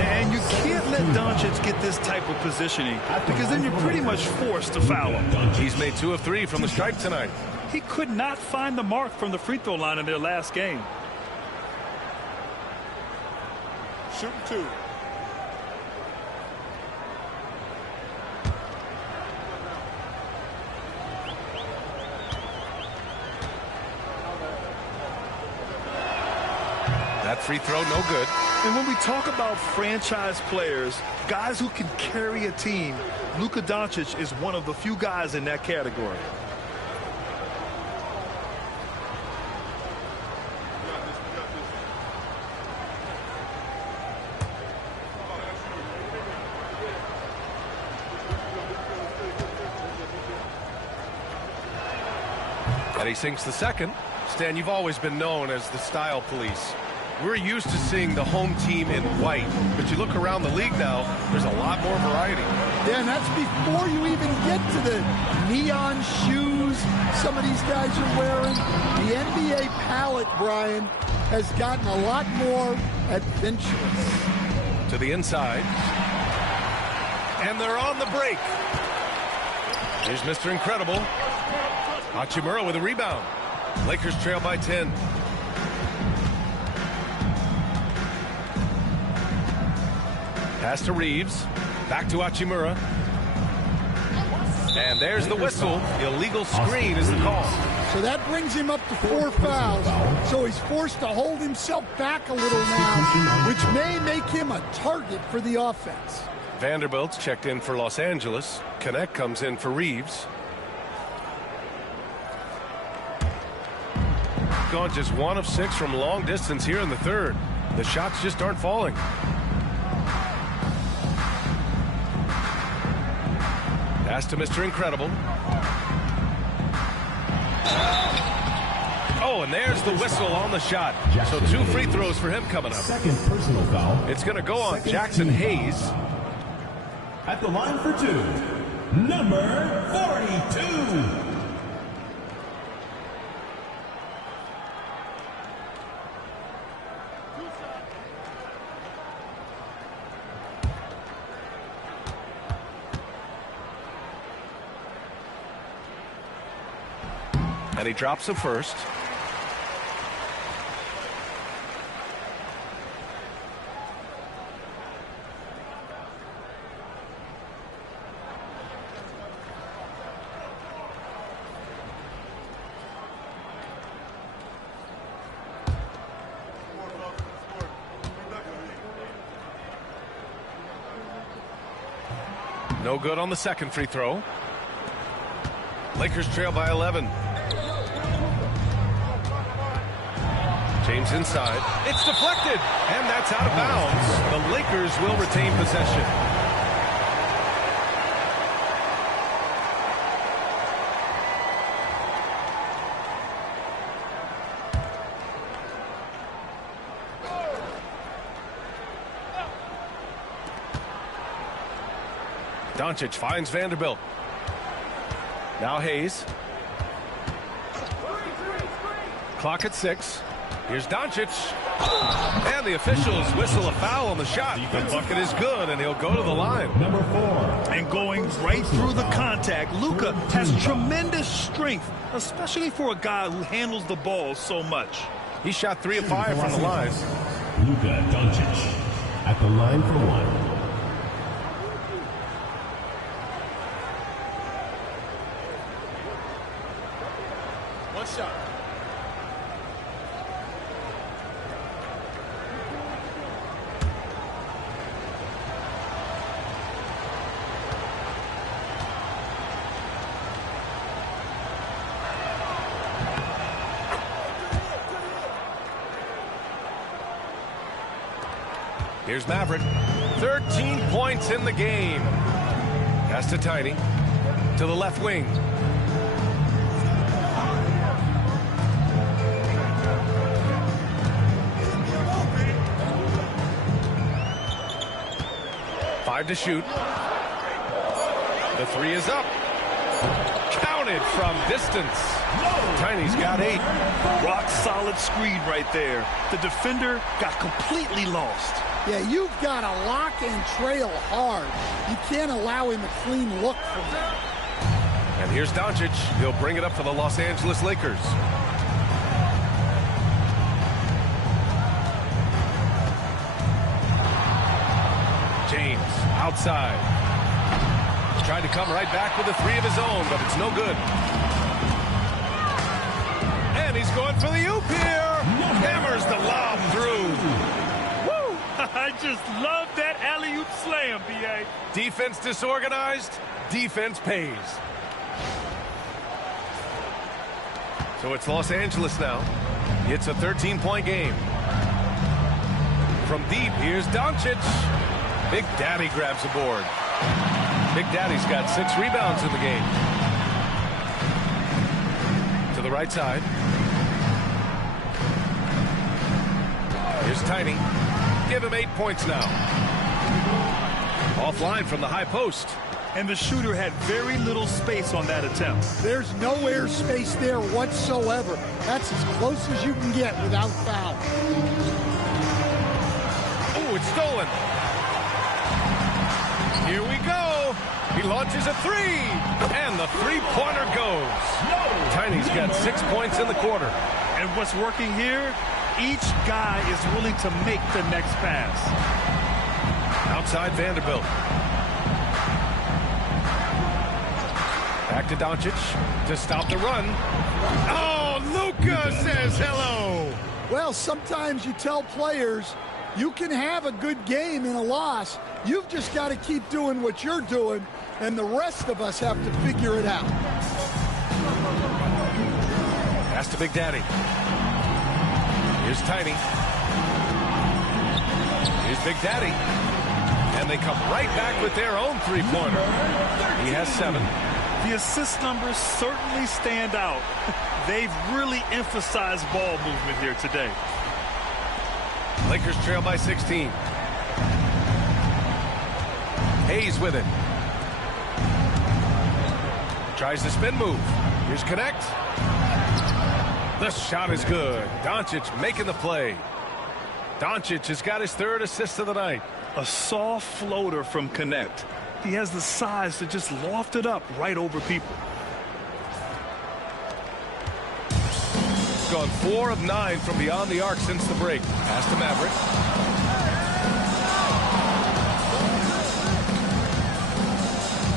And you can't let Doncic get this type of positioning, because then you're pretty much forced to foul him. He's made 2 of 3 from the stripe tonight. He could not find the mark from the free throw line in their last game. Shooting 2. That free throw, no good. And when we talk about franchise players, guys who can carry a team, Luka Doncic is one of the few guys in that category. And he sinks the second. Stan, you've always been known as the style police. We're used to seeing the home team in white, but you look around the league now, there's a lot more variety. Yeah, and that's before you even get to the neon shoes some of these guys are wearing. The NBA palette, Brian, has gotten a lot more adventurous. To the inside. And they're on the break. Here's Mr. Incredible. Hachimura with a rebound. Lakers trail by 10. Pass to Reeves. Back to Hachimura. And there's the whistle. Illegal screen is the call. So that brings him up to 4 fouls. So he's forced to hold himself back a little now, which may make him a target for the offense. Vanderbilt's checked in for Los Angeles. Connect comes in for Reeves. Gone just 1 of 6 from long distance here in the third. The shots just aren't falling. Pass to Mr. Incredible. Oh, and there's the whistle on the shot. So 2 free throws for him coming up. 2nd personal foul. It's going to go on Jackson Hayes. At the line for 2, number 42. And he drops the first. No good on the second free throw. Lakers trail by 11. James inside. It's deflected, and that's out of bounds. The Lakers will retain possession. Doncic finds Vanderbilt. Now Hayes. Clock at 6. Here's Doncic. And the officials whistle a foul on the shot. The bucket is good, and he'll go to the line. Number 4. And going right through the contact, Luka has tremendous strength, especially for a guy who handles the ball so much. He shot 3 of 5 from the line. Luka Doncic at the line for one. One shot. Here's Maverick. 13 points in the game. Pass to Tiny. To the left wing. Five to shoot. The three is up. Counted from distance. Tiny's got 8. Rock solid screen right there. The defender got completely lost. Yeah, you've got to lock and trail hard. You can't allow him a clean look from there. And here's Doncic. He'll bring it up for the Los Angeles Lakers. James outside. Tried to come right back with a 3 of his own, but it's no good. And he's going for the oop here. Hammers the lob through. I just love that alley-oop slam, B.A. Defense disorganized, defense pays. So it's Los Angeles now. It's a 13-point game. From deep, here's Doncic. Big Daddy grabs the board. Big Daddy's got 6 rebounds in the game. To the right side. Here's Tiny. Give him 8 points now. Offline from the high post. And the shooter had very little space on that attempt. There's no air space there whatsoever. That's as close as you can get without foul. Oh, it's stolen. Here we go. He launches a 3. And the three-pointer goes. Tiny's got 6 points in the quarter. And what's working here? Each guy is willing to make the next pass. Outside Vanderbilt. Back to Doncic to stop the run. Oh, Luka says hello. Well, sometimes you tell players you can have a good game in a loss. You've just got to keep doing what you're doing, and the rest of us have to figure it out. Pass to Big Daddy. Here's Tiny. Here's Big Daddy. And they come right back with their own three-pointer. He has 7. The assist numbers certainly stand out. They've really emphasized ball movement here today. Lakers trail by 16. Hayes with it. Tries the spin move. Here's Connect. The shot is good. Doncic making the play. Doncic has got his 3rd assist of the night. A soft floater from Connect. He has the size to just loft it up right over people. He's gone 4 of 9 from beyond the arc since the break. Pass to Maverick.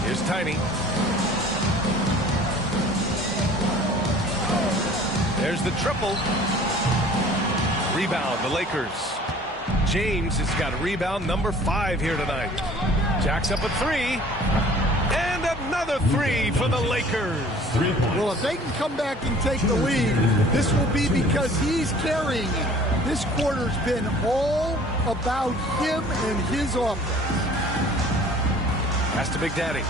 Here's Tiny. There's the triple. Rebound, the Lakers. James has got rebound number 5 here tonight. Jacks up a 3. And another 3 for the Lakers. Well, if they can come back and take the lead, this will be because he's carrying it. This quarter's been all about him and his offense. Pass to Big Daddy.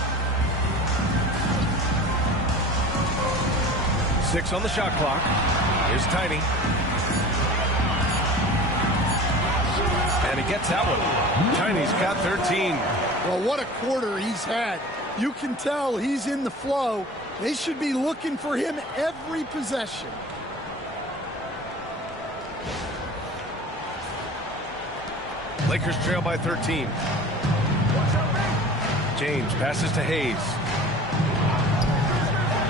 6 on the shot clock. Here's Tiny. And he gets that one. Tiny's got 13. Well, what a quarter he's had. You can tell he's in the flow. They should be looking for him every possession. Lakers trail by 13. James passes to Hayes.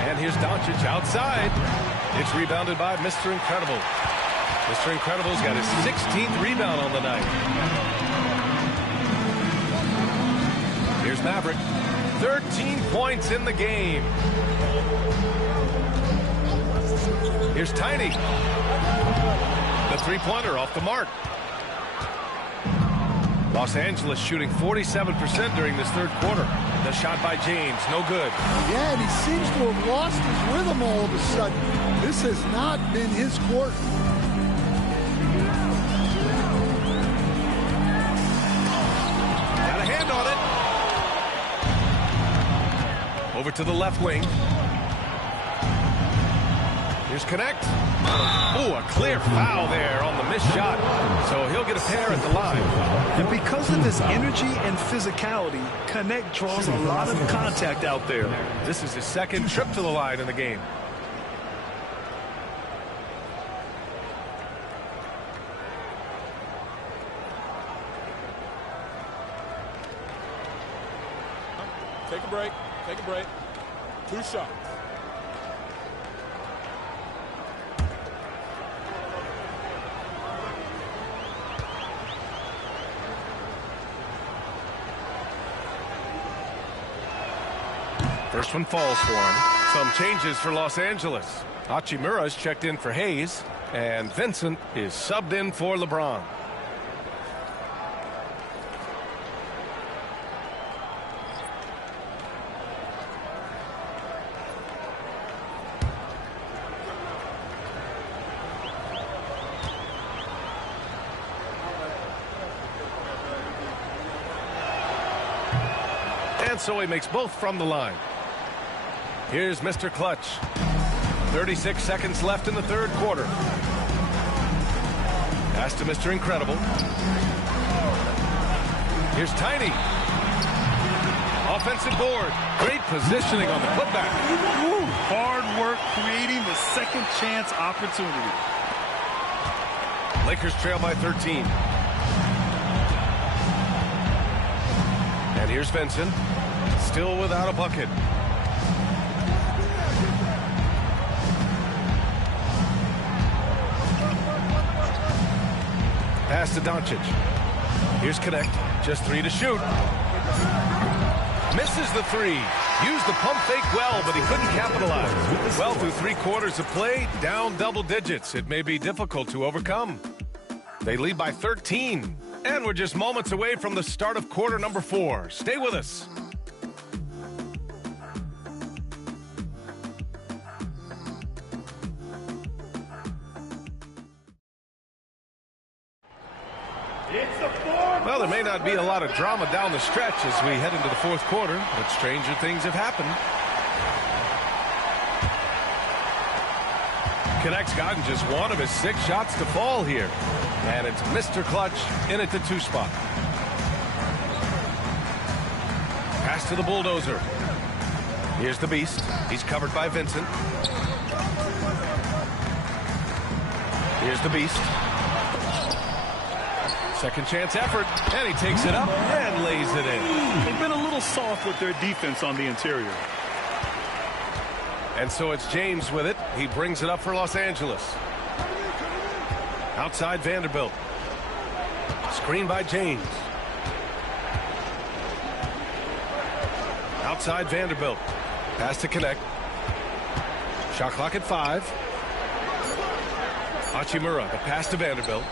And here's Doncic outside. It's rebounded by Mr. Incredible. Mr. Incredible's got his 16th rebound on the night. Here's Maverick. 13 points in the game. Here's Tiny. The three-pointer off the mark. Los Angeles shooting 47% during this third quarter. The shot by James, no good. Yeah, and he seems to have lost his rhythm all of a sudden. This has not been his court. Got a hand on it. Over to the left wing. Here's Connect. Ooh, a clear foul there on the missed shot. So he'll get a pair at the line. And because of his energy and physicality, Connect draws a lot of contact out there. This is his second trip to the line in the game. Take a break. Take a break. 2 shots. First one falls for him. Some changes for Los Angeles. Hachimura's checked in for Hayes, and Vincent is subbed in for LeBron. And so he makes both from the line. Here's Mr. Clutch. 36 seconds left in the third quarter. Pass to Mr. Incredible. Here's Tiny. Offensive board. Great positioning on the putback. Ooh, hard work creating the second chance opportunity. Lakers trail by 13. And here's Vincent. Still without a bucket. Pass to Doncic. Here's Connect. Just 3 to shoot. Misses the 3. Used the pump fake well, but he couldn't capitalize. Well, through 3 quarters of play, down double digits. It may be difficult to overcome. They lead by 13. And we're just moments away from the start of quarter number 4. Stay with us. Well, there may not be a lot of drama down the stretch as we head into the fourth quarter, but stranger things have happened. Connect's gotten just 1 of his 6 shots to fall here. And it's Mr. Clutch in at the 2 spot. Pass to the bulldozer. Here's the Beast. He's covered by Vincent. Here's the Beast. Second chance effort, and he takes it up and lays it in. They've been a little soft with their defense on the interior. And so it's James with it. He brings it up for Los Angeles. Outside Vanderbilt. Screen by James. Outside Vanderbilt. Pass to Connect. Shot clock at 5. Hachimura, the pass to Vanderbilt.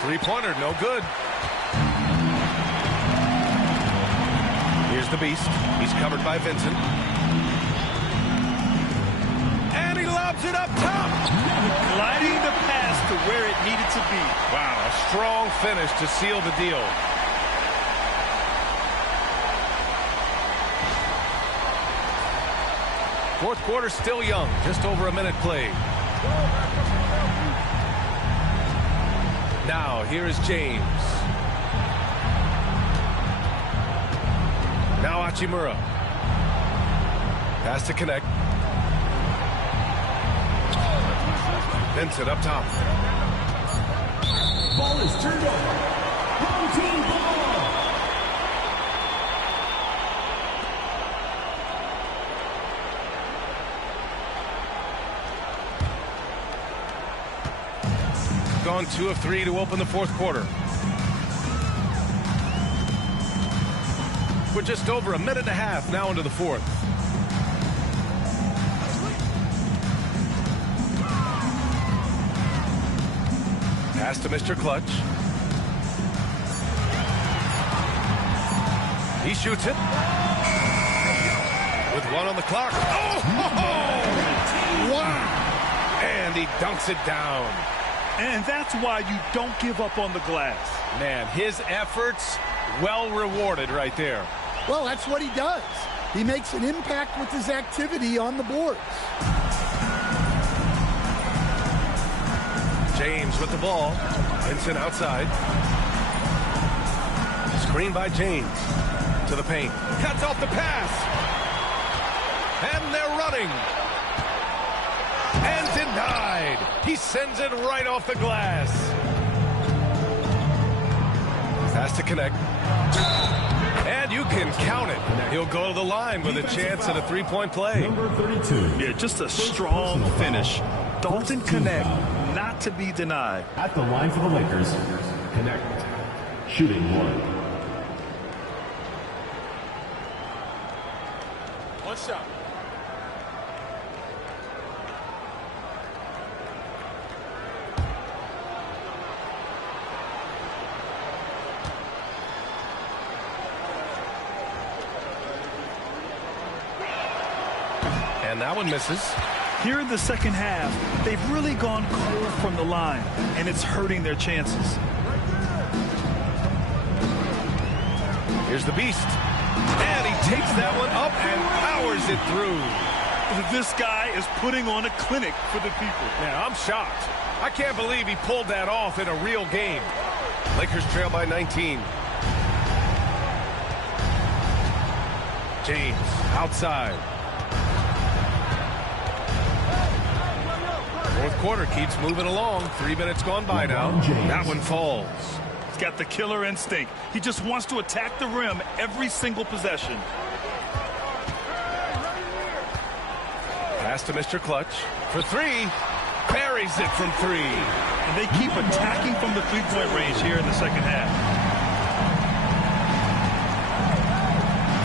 3-pointer, no good. Here's the Beast. He's covered by Vincent. And he lobs it up top. Gliding the pass to where it needed to be. Wow, a strong finish to seal the deal. Fourth quarter still young, just over a minute played. Now, here is James. Now Hachimura. Pass to Connect. Vincent up top. Ball is turned over. Home team ball. gone 2 of 3 to open the fourth quarter. We're just over a minute and a half now into the fourth. Pass to Mr. Clutch. He shoots it. With 1 on the clock. Oh! Wow! And he dunks it down. And that's why you don't give up on the glass. Man, his efforts well rewarded right there. Well, that's what he does. He makes an impact with his activity on the boards. James with the ball. Vincent outside. Screen by James. To the paint. Cuts off the pass. And they're running. And denied. He sends it right off the glass. Has to connect. And you can count it. He'll go to the line with a chance at a three-point play. Number 32. Yeah, just a strong finish. Dalton Connect, not to be denied. At the line for the Lakers, Connect. Shooting 1. One shot. And that one misses. Here in the second half, they've really gone cold from the line, and it's hurting their chances. Here's the beast. And he takes that one up and powers it through. This guy is putting on a clinic for the people. Yeah, I'm shocked. I can't believe he pulled that off in a real game. Lakers trail by 19. James outside. Fourth quarter keeps moving along. 3 minutes gone by now. That one falls. He's got the killer instinct. He just wants to attack the rim every single possession. Pass to Mr. Clutch for 3. Buries it from 3. And they keep attacking from the three-point range here in the second half.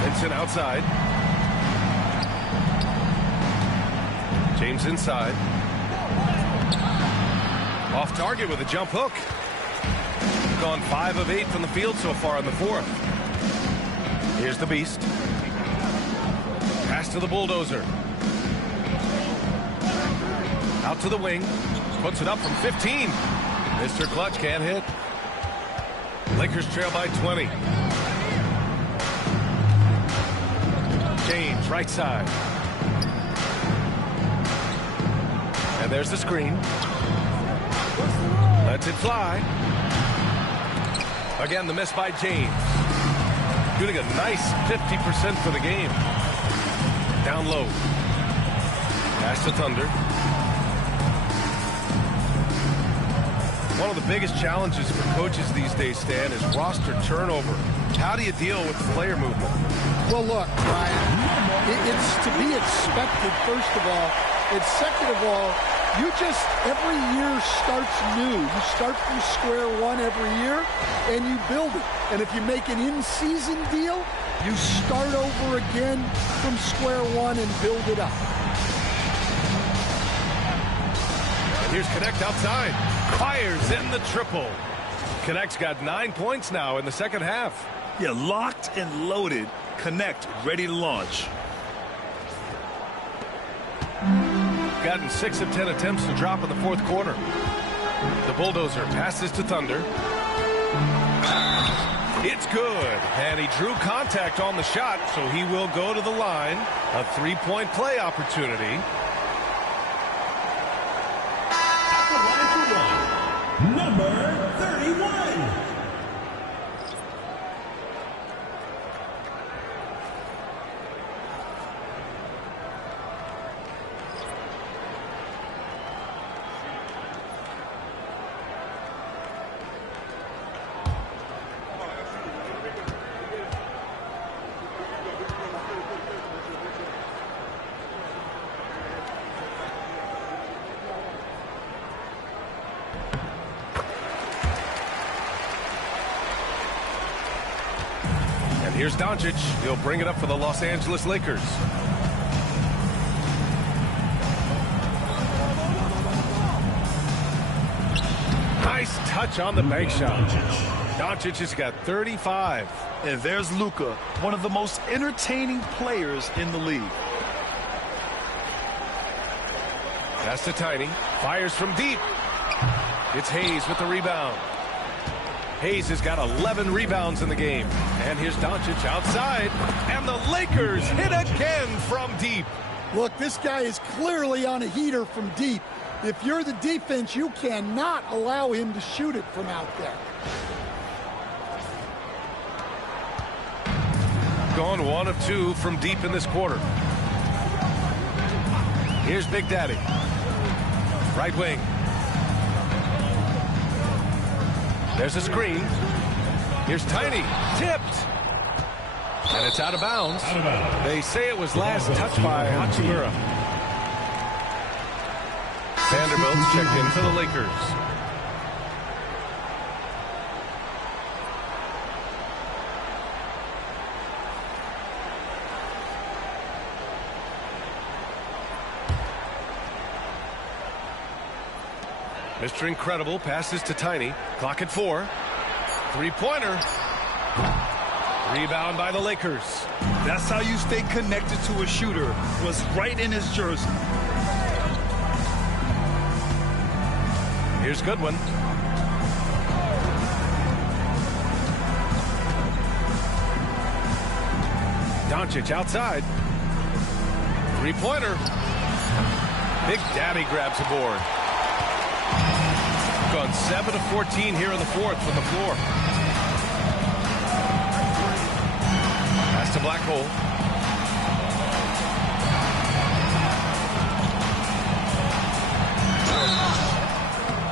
Vincent outside. James inside. Off target with a jump hook. Gone 5 of 8 from the field so far in the fourth. Here's the beast. Pass to the bulldozer. Out to the wing. Puts it up from 15. Mr. Clutch can't hit. Lakers trail by 20. James right side. And there's the screen. Lets it fly. Again, the miss by James. Shooting a nice 50% for the game. Down low. Pass to Thunder. One of the biggest challenges for coaches these days, Stan, is roster turnover. How do you deal with player movement? Well, look, Ryan, it's to be expected, first of all. And second of all, you just, every year starts new. You start from square one every year, and you build it. And if you make an in-season deal, you start over again from square one and build it up. And here's Connect outside. Fires in the triple. Connect's got 9 points now in the second half. Yeah, locked and loaded. Connect, ready to launch. Gotten 6 of 10 attempts to drop in the fourth quarter. The bulldozer passes to Thunder. It's good. And he drew contact on the shot, so he will go to the line. A 3-point play opportunity. At the line for 1, number 31. Here's Doncic. He'll bring it up for the Los Angeles Lakers. Nice touch on the bank shot. Doncic has got 35. And there's Luka, one of the most entertaining players in the league. Pass to Tiny. Fires from deep. It's Hayes with the rebound. Hayes has got 11 rebounds in the game. And here's Doncic outside. And the Lakers hit again from deep. Look, this guy is clearly on a heater from deep. If you're the defense, you cannot allow him to shoot it from out there. Gone 1 of 2 from deep in this quarter. Here's Big Daddy. Right wing. There's a screen. Here's Tiny. Tipped. And it's out of bounds. They say it was last touched by Hachimura. Vanderbilt checked in for the Lakers. Mr. Incredible passes to Tiny. Clock at 4. Three-pointer. Rebound by the Lakers. That's how you stay connected to a shooter. Was right in his jersey. Here's Goodwin. Doncic outside. Three-pointer. Big Daddy grabs the board. Gone 7 of 14 here in the fourth from the floor. Pass to Black Hole.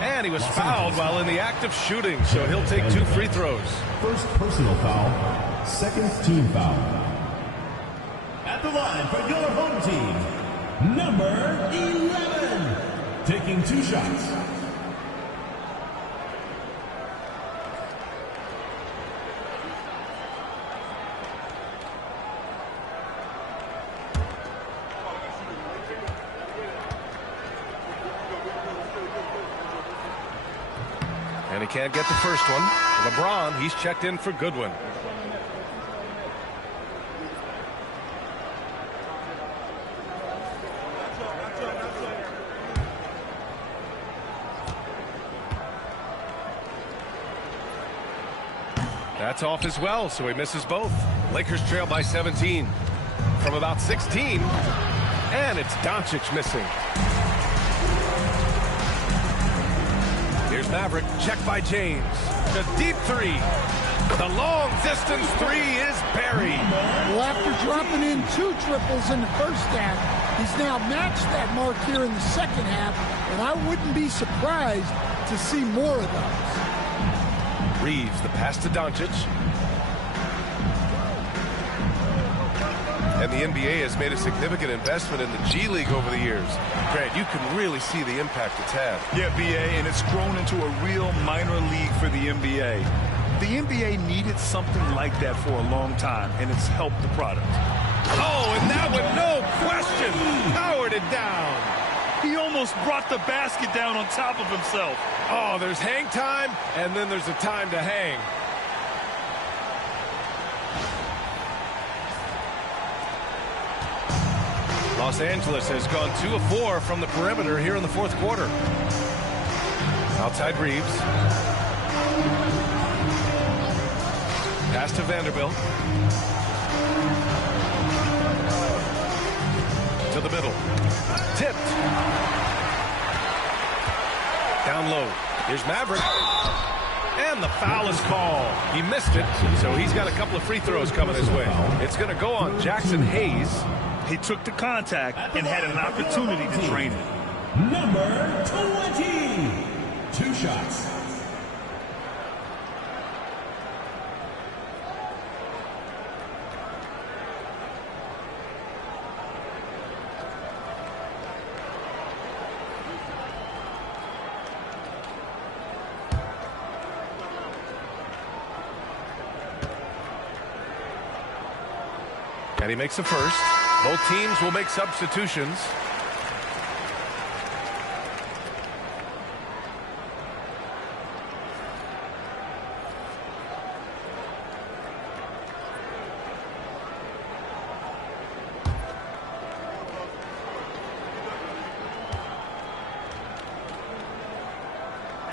And he was fouled while in the act of shooting, so he'll take 2 free throws. First personal foul, second team foul. At the line for your home team, number 11, taking 2 shots. And he can't get the first one. LeBron, he's checked in for Goodwin. That's off as well, so he misses both. Lakers trail by 17 from about 16. And it's Doncic missing. Here's Maverick, checked by James. The deep 3. The long distance 3 is buried. Well, after dropping in 2 triples in the first half, he's now matched that mark here in the second half, and I wouldn't be surprised to see more of those. Reeves, the pass to Doncic. And the NBA has made a significant investment in the G League over the years. Grant, you can really see the impact it's had. Yeah, BA, and it's grown into a real minor league for the NBA. The NBA needed something like that for a long time, and it's helped the product. Oh, and that one, no question, powered it down. He almost brought the basket down on top of himself. Oh, there's hang time, and then there's a time to hang. Los Angeles has gone 2 of 4 from the perimeter here in the fourth quarter. Outside Reeves. Pass to Vanderbilt. To the middle. Tipped. Down low. Here's Maverick. And the foul is called. He missed it, so he's got a couple of free throws coming his way. It's going to go on Jackson Hayes. He took the contact and had an opportunity to drain it. Number 20, 2 shots. And he makes the first. Both teams will make substitutions.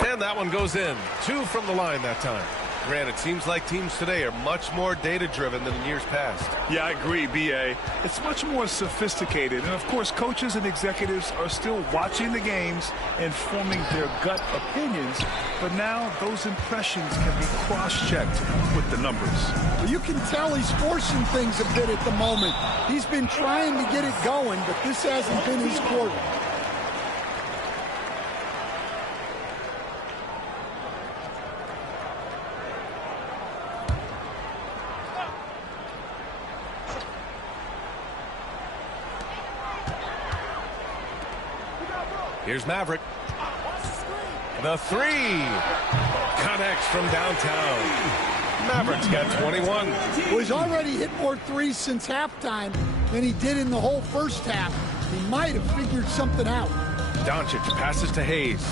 And that one goes in. 2 from the line that time. Grant, it seems like teams today are much more data-driven than in years past. Yeah, I agree, B.A. It's much more sophisticated. And, of course, coaches and executives are still watching the games and forming their gut opinions. But now those impressions can be cross-checked with the numbers. Well, you can tell he's forcing things a bit at the moment. He's been trying to get it going, but this hasn't been his quarter. Here's Maverick. The 3 connects from downtown. Maverick's got 21. Well, he's already hit more threes since halftime than he did in the whole first half. He might have figured something out. Doncic passes to Hayes.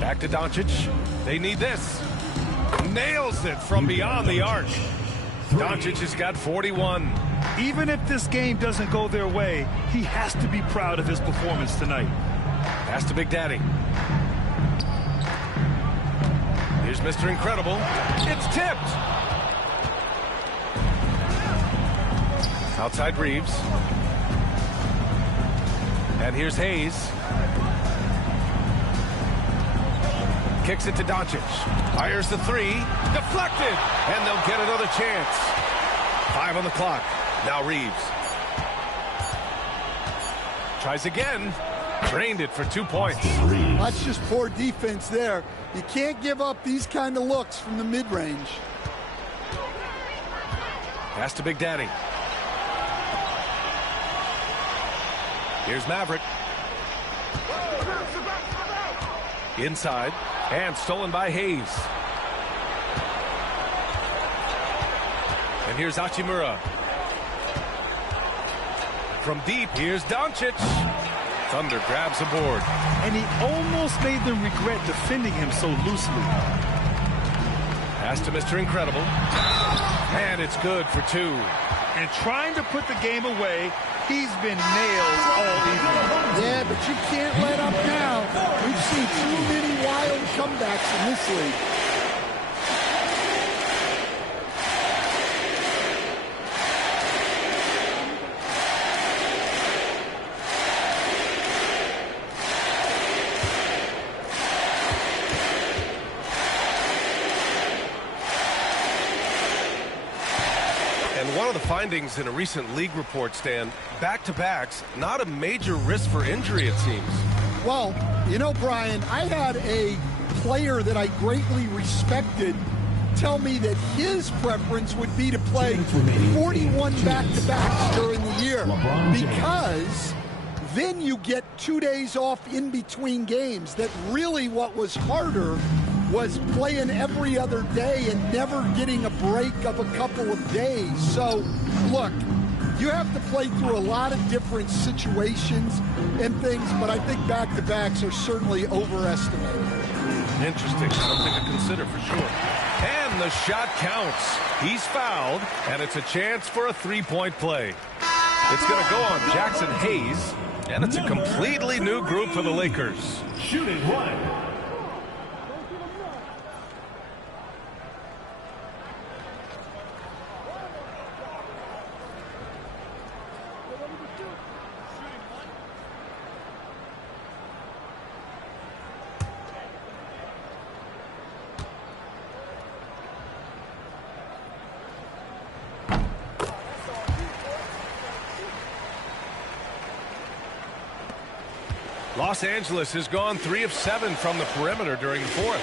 Back to Doncic. They need this. Nails it from beyond the arc. Doncic has got 41. Even if this game doesn't go their way, he has to be proud of his performance tonight. Pass to Big Daddy. Here's Mr. Incredible. It's tipped. Outside Reeves. And here's Hayes. Kicks it to Doncic. Fires the 3. Deflected. And they'll get another chance. 5 on the clock. Now Reeves. Tries again. Drained it for 2 points. That's just poor defense there. You can't give up these kind of looks from the mid-range. Pass to Big Daddy. Here's Maverick. Inside. And stolen by Hayes. And here's Hachimura. From deep, here's Doncic. Thunder grabs a board. And he almost made them regret defending him so loosely. Pass to Mr. Incredible. And it's good for 2. And trying to put the game away, he's been nailed all evening. Yeah, but you can't let up now. We've seen too many wild comebacks in this league. One of the findings in a recent league report, Stan, back-to-backs, not a major risk for injury, it seems. Well, you know, Brian, I had a player that I greatly respected tell me that his preference would be to play 41 back-to-backs during the year because then you get 2 days off in between games. That really what was harder was playing every other day and never getting a break of a couple of days. So, look, you have to play through a lot of different situations and things, but I think back-to-backs are certainly overestimated. Interesting. Something to consider for sure. And the shot counts. He's fouled, and it's a chance for a 3-point play. It's going to go on Jackson Hayes, and it's a completely new group for the Lakers. Shooting 1. Los Angeles has gone 3 of 7 from the perimeter during the fourth.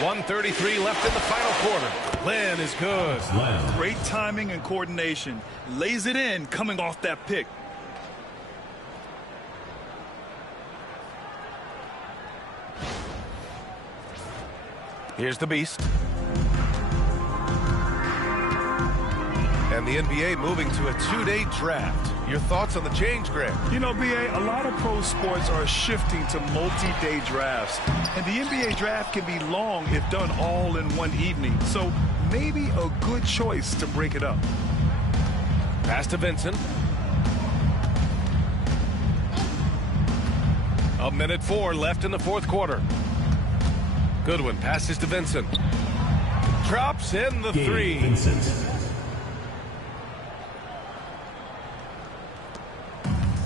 1:33 left in the final quarter. Lynn is good. Great timing and coordination. Lays it in coming off that pick. Here's the Beast. And the NBA moving to a 2-day draft. Your thoughts on the change, Grant? You know, BA, a lot of pro sports are shifting to multi-day drafts. And the NBA draft can be long if done all in one evening. So maybe a good choice to break it up. Pass to Vincent. A minute 4 left in the fourth quarter. Goodwin passes to Vincent. Drops in the three. Vincent.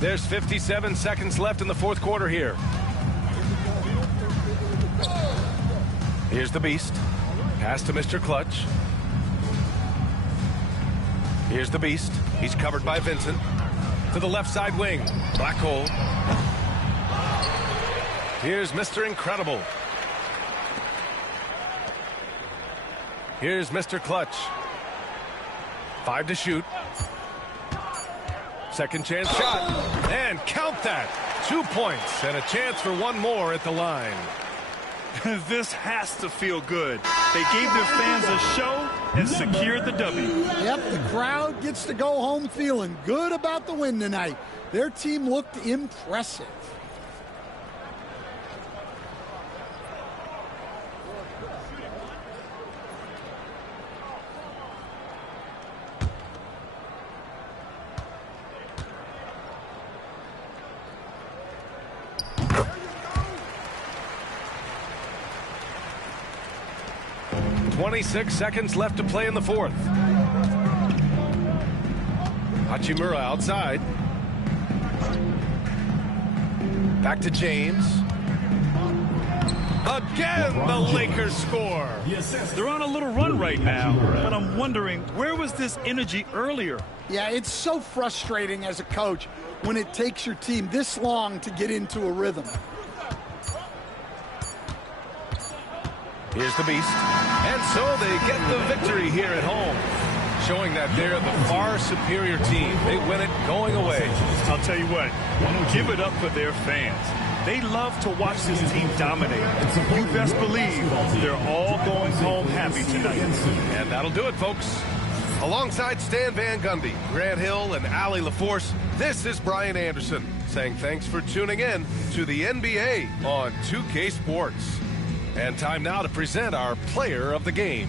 There's 57 seconds left in the fourth quarter here. Here's the Beast. Pass to Mr. Clutch. Here's the Beast. He's covered by Vincent. To the left side wing. Black hole. Here's Mr. Incredible. Here's Mr. Clutch. 5 to shoot. Second chance shot. And count that. 2 points and a chance for one more at the line. This has to feel good. They gave their fans a show and secured the W. Yep, the crowd gets to go home feeling good about the win tonight. Their team looked impressive. .26 seconds left to play in the fourth. Hachimura outside. Back to James. Again, the Lakers score. They're on a little run right now, but I'm wondering, where was this energy earlier? Yeah, it's so frustrating as a coach when it takes your team this long to get into a rhythm. Here's the Beast. And so they get the victory here at home, showing that they're the far superior team. They win it going away. I'll tell you what, give it up for their fans. They love to watch this team dominate. You best believe they're all going home happy tonight. And that'll do it, folks. Alongside Stan Van Gundy, Grant Hill, and Allie LaForce, this is Brian Anderson saying thanks for tuning in to the NBA on 2K Sports. And time now to present our player of the game.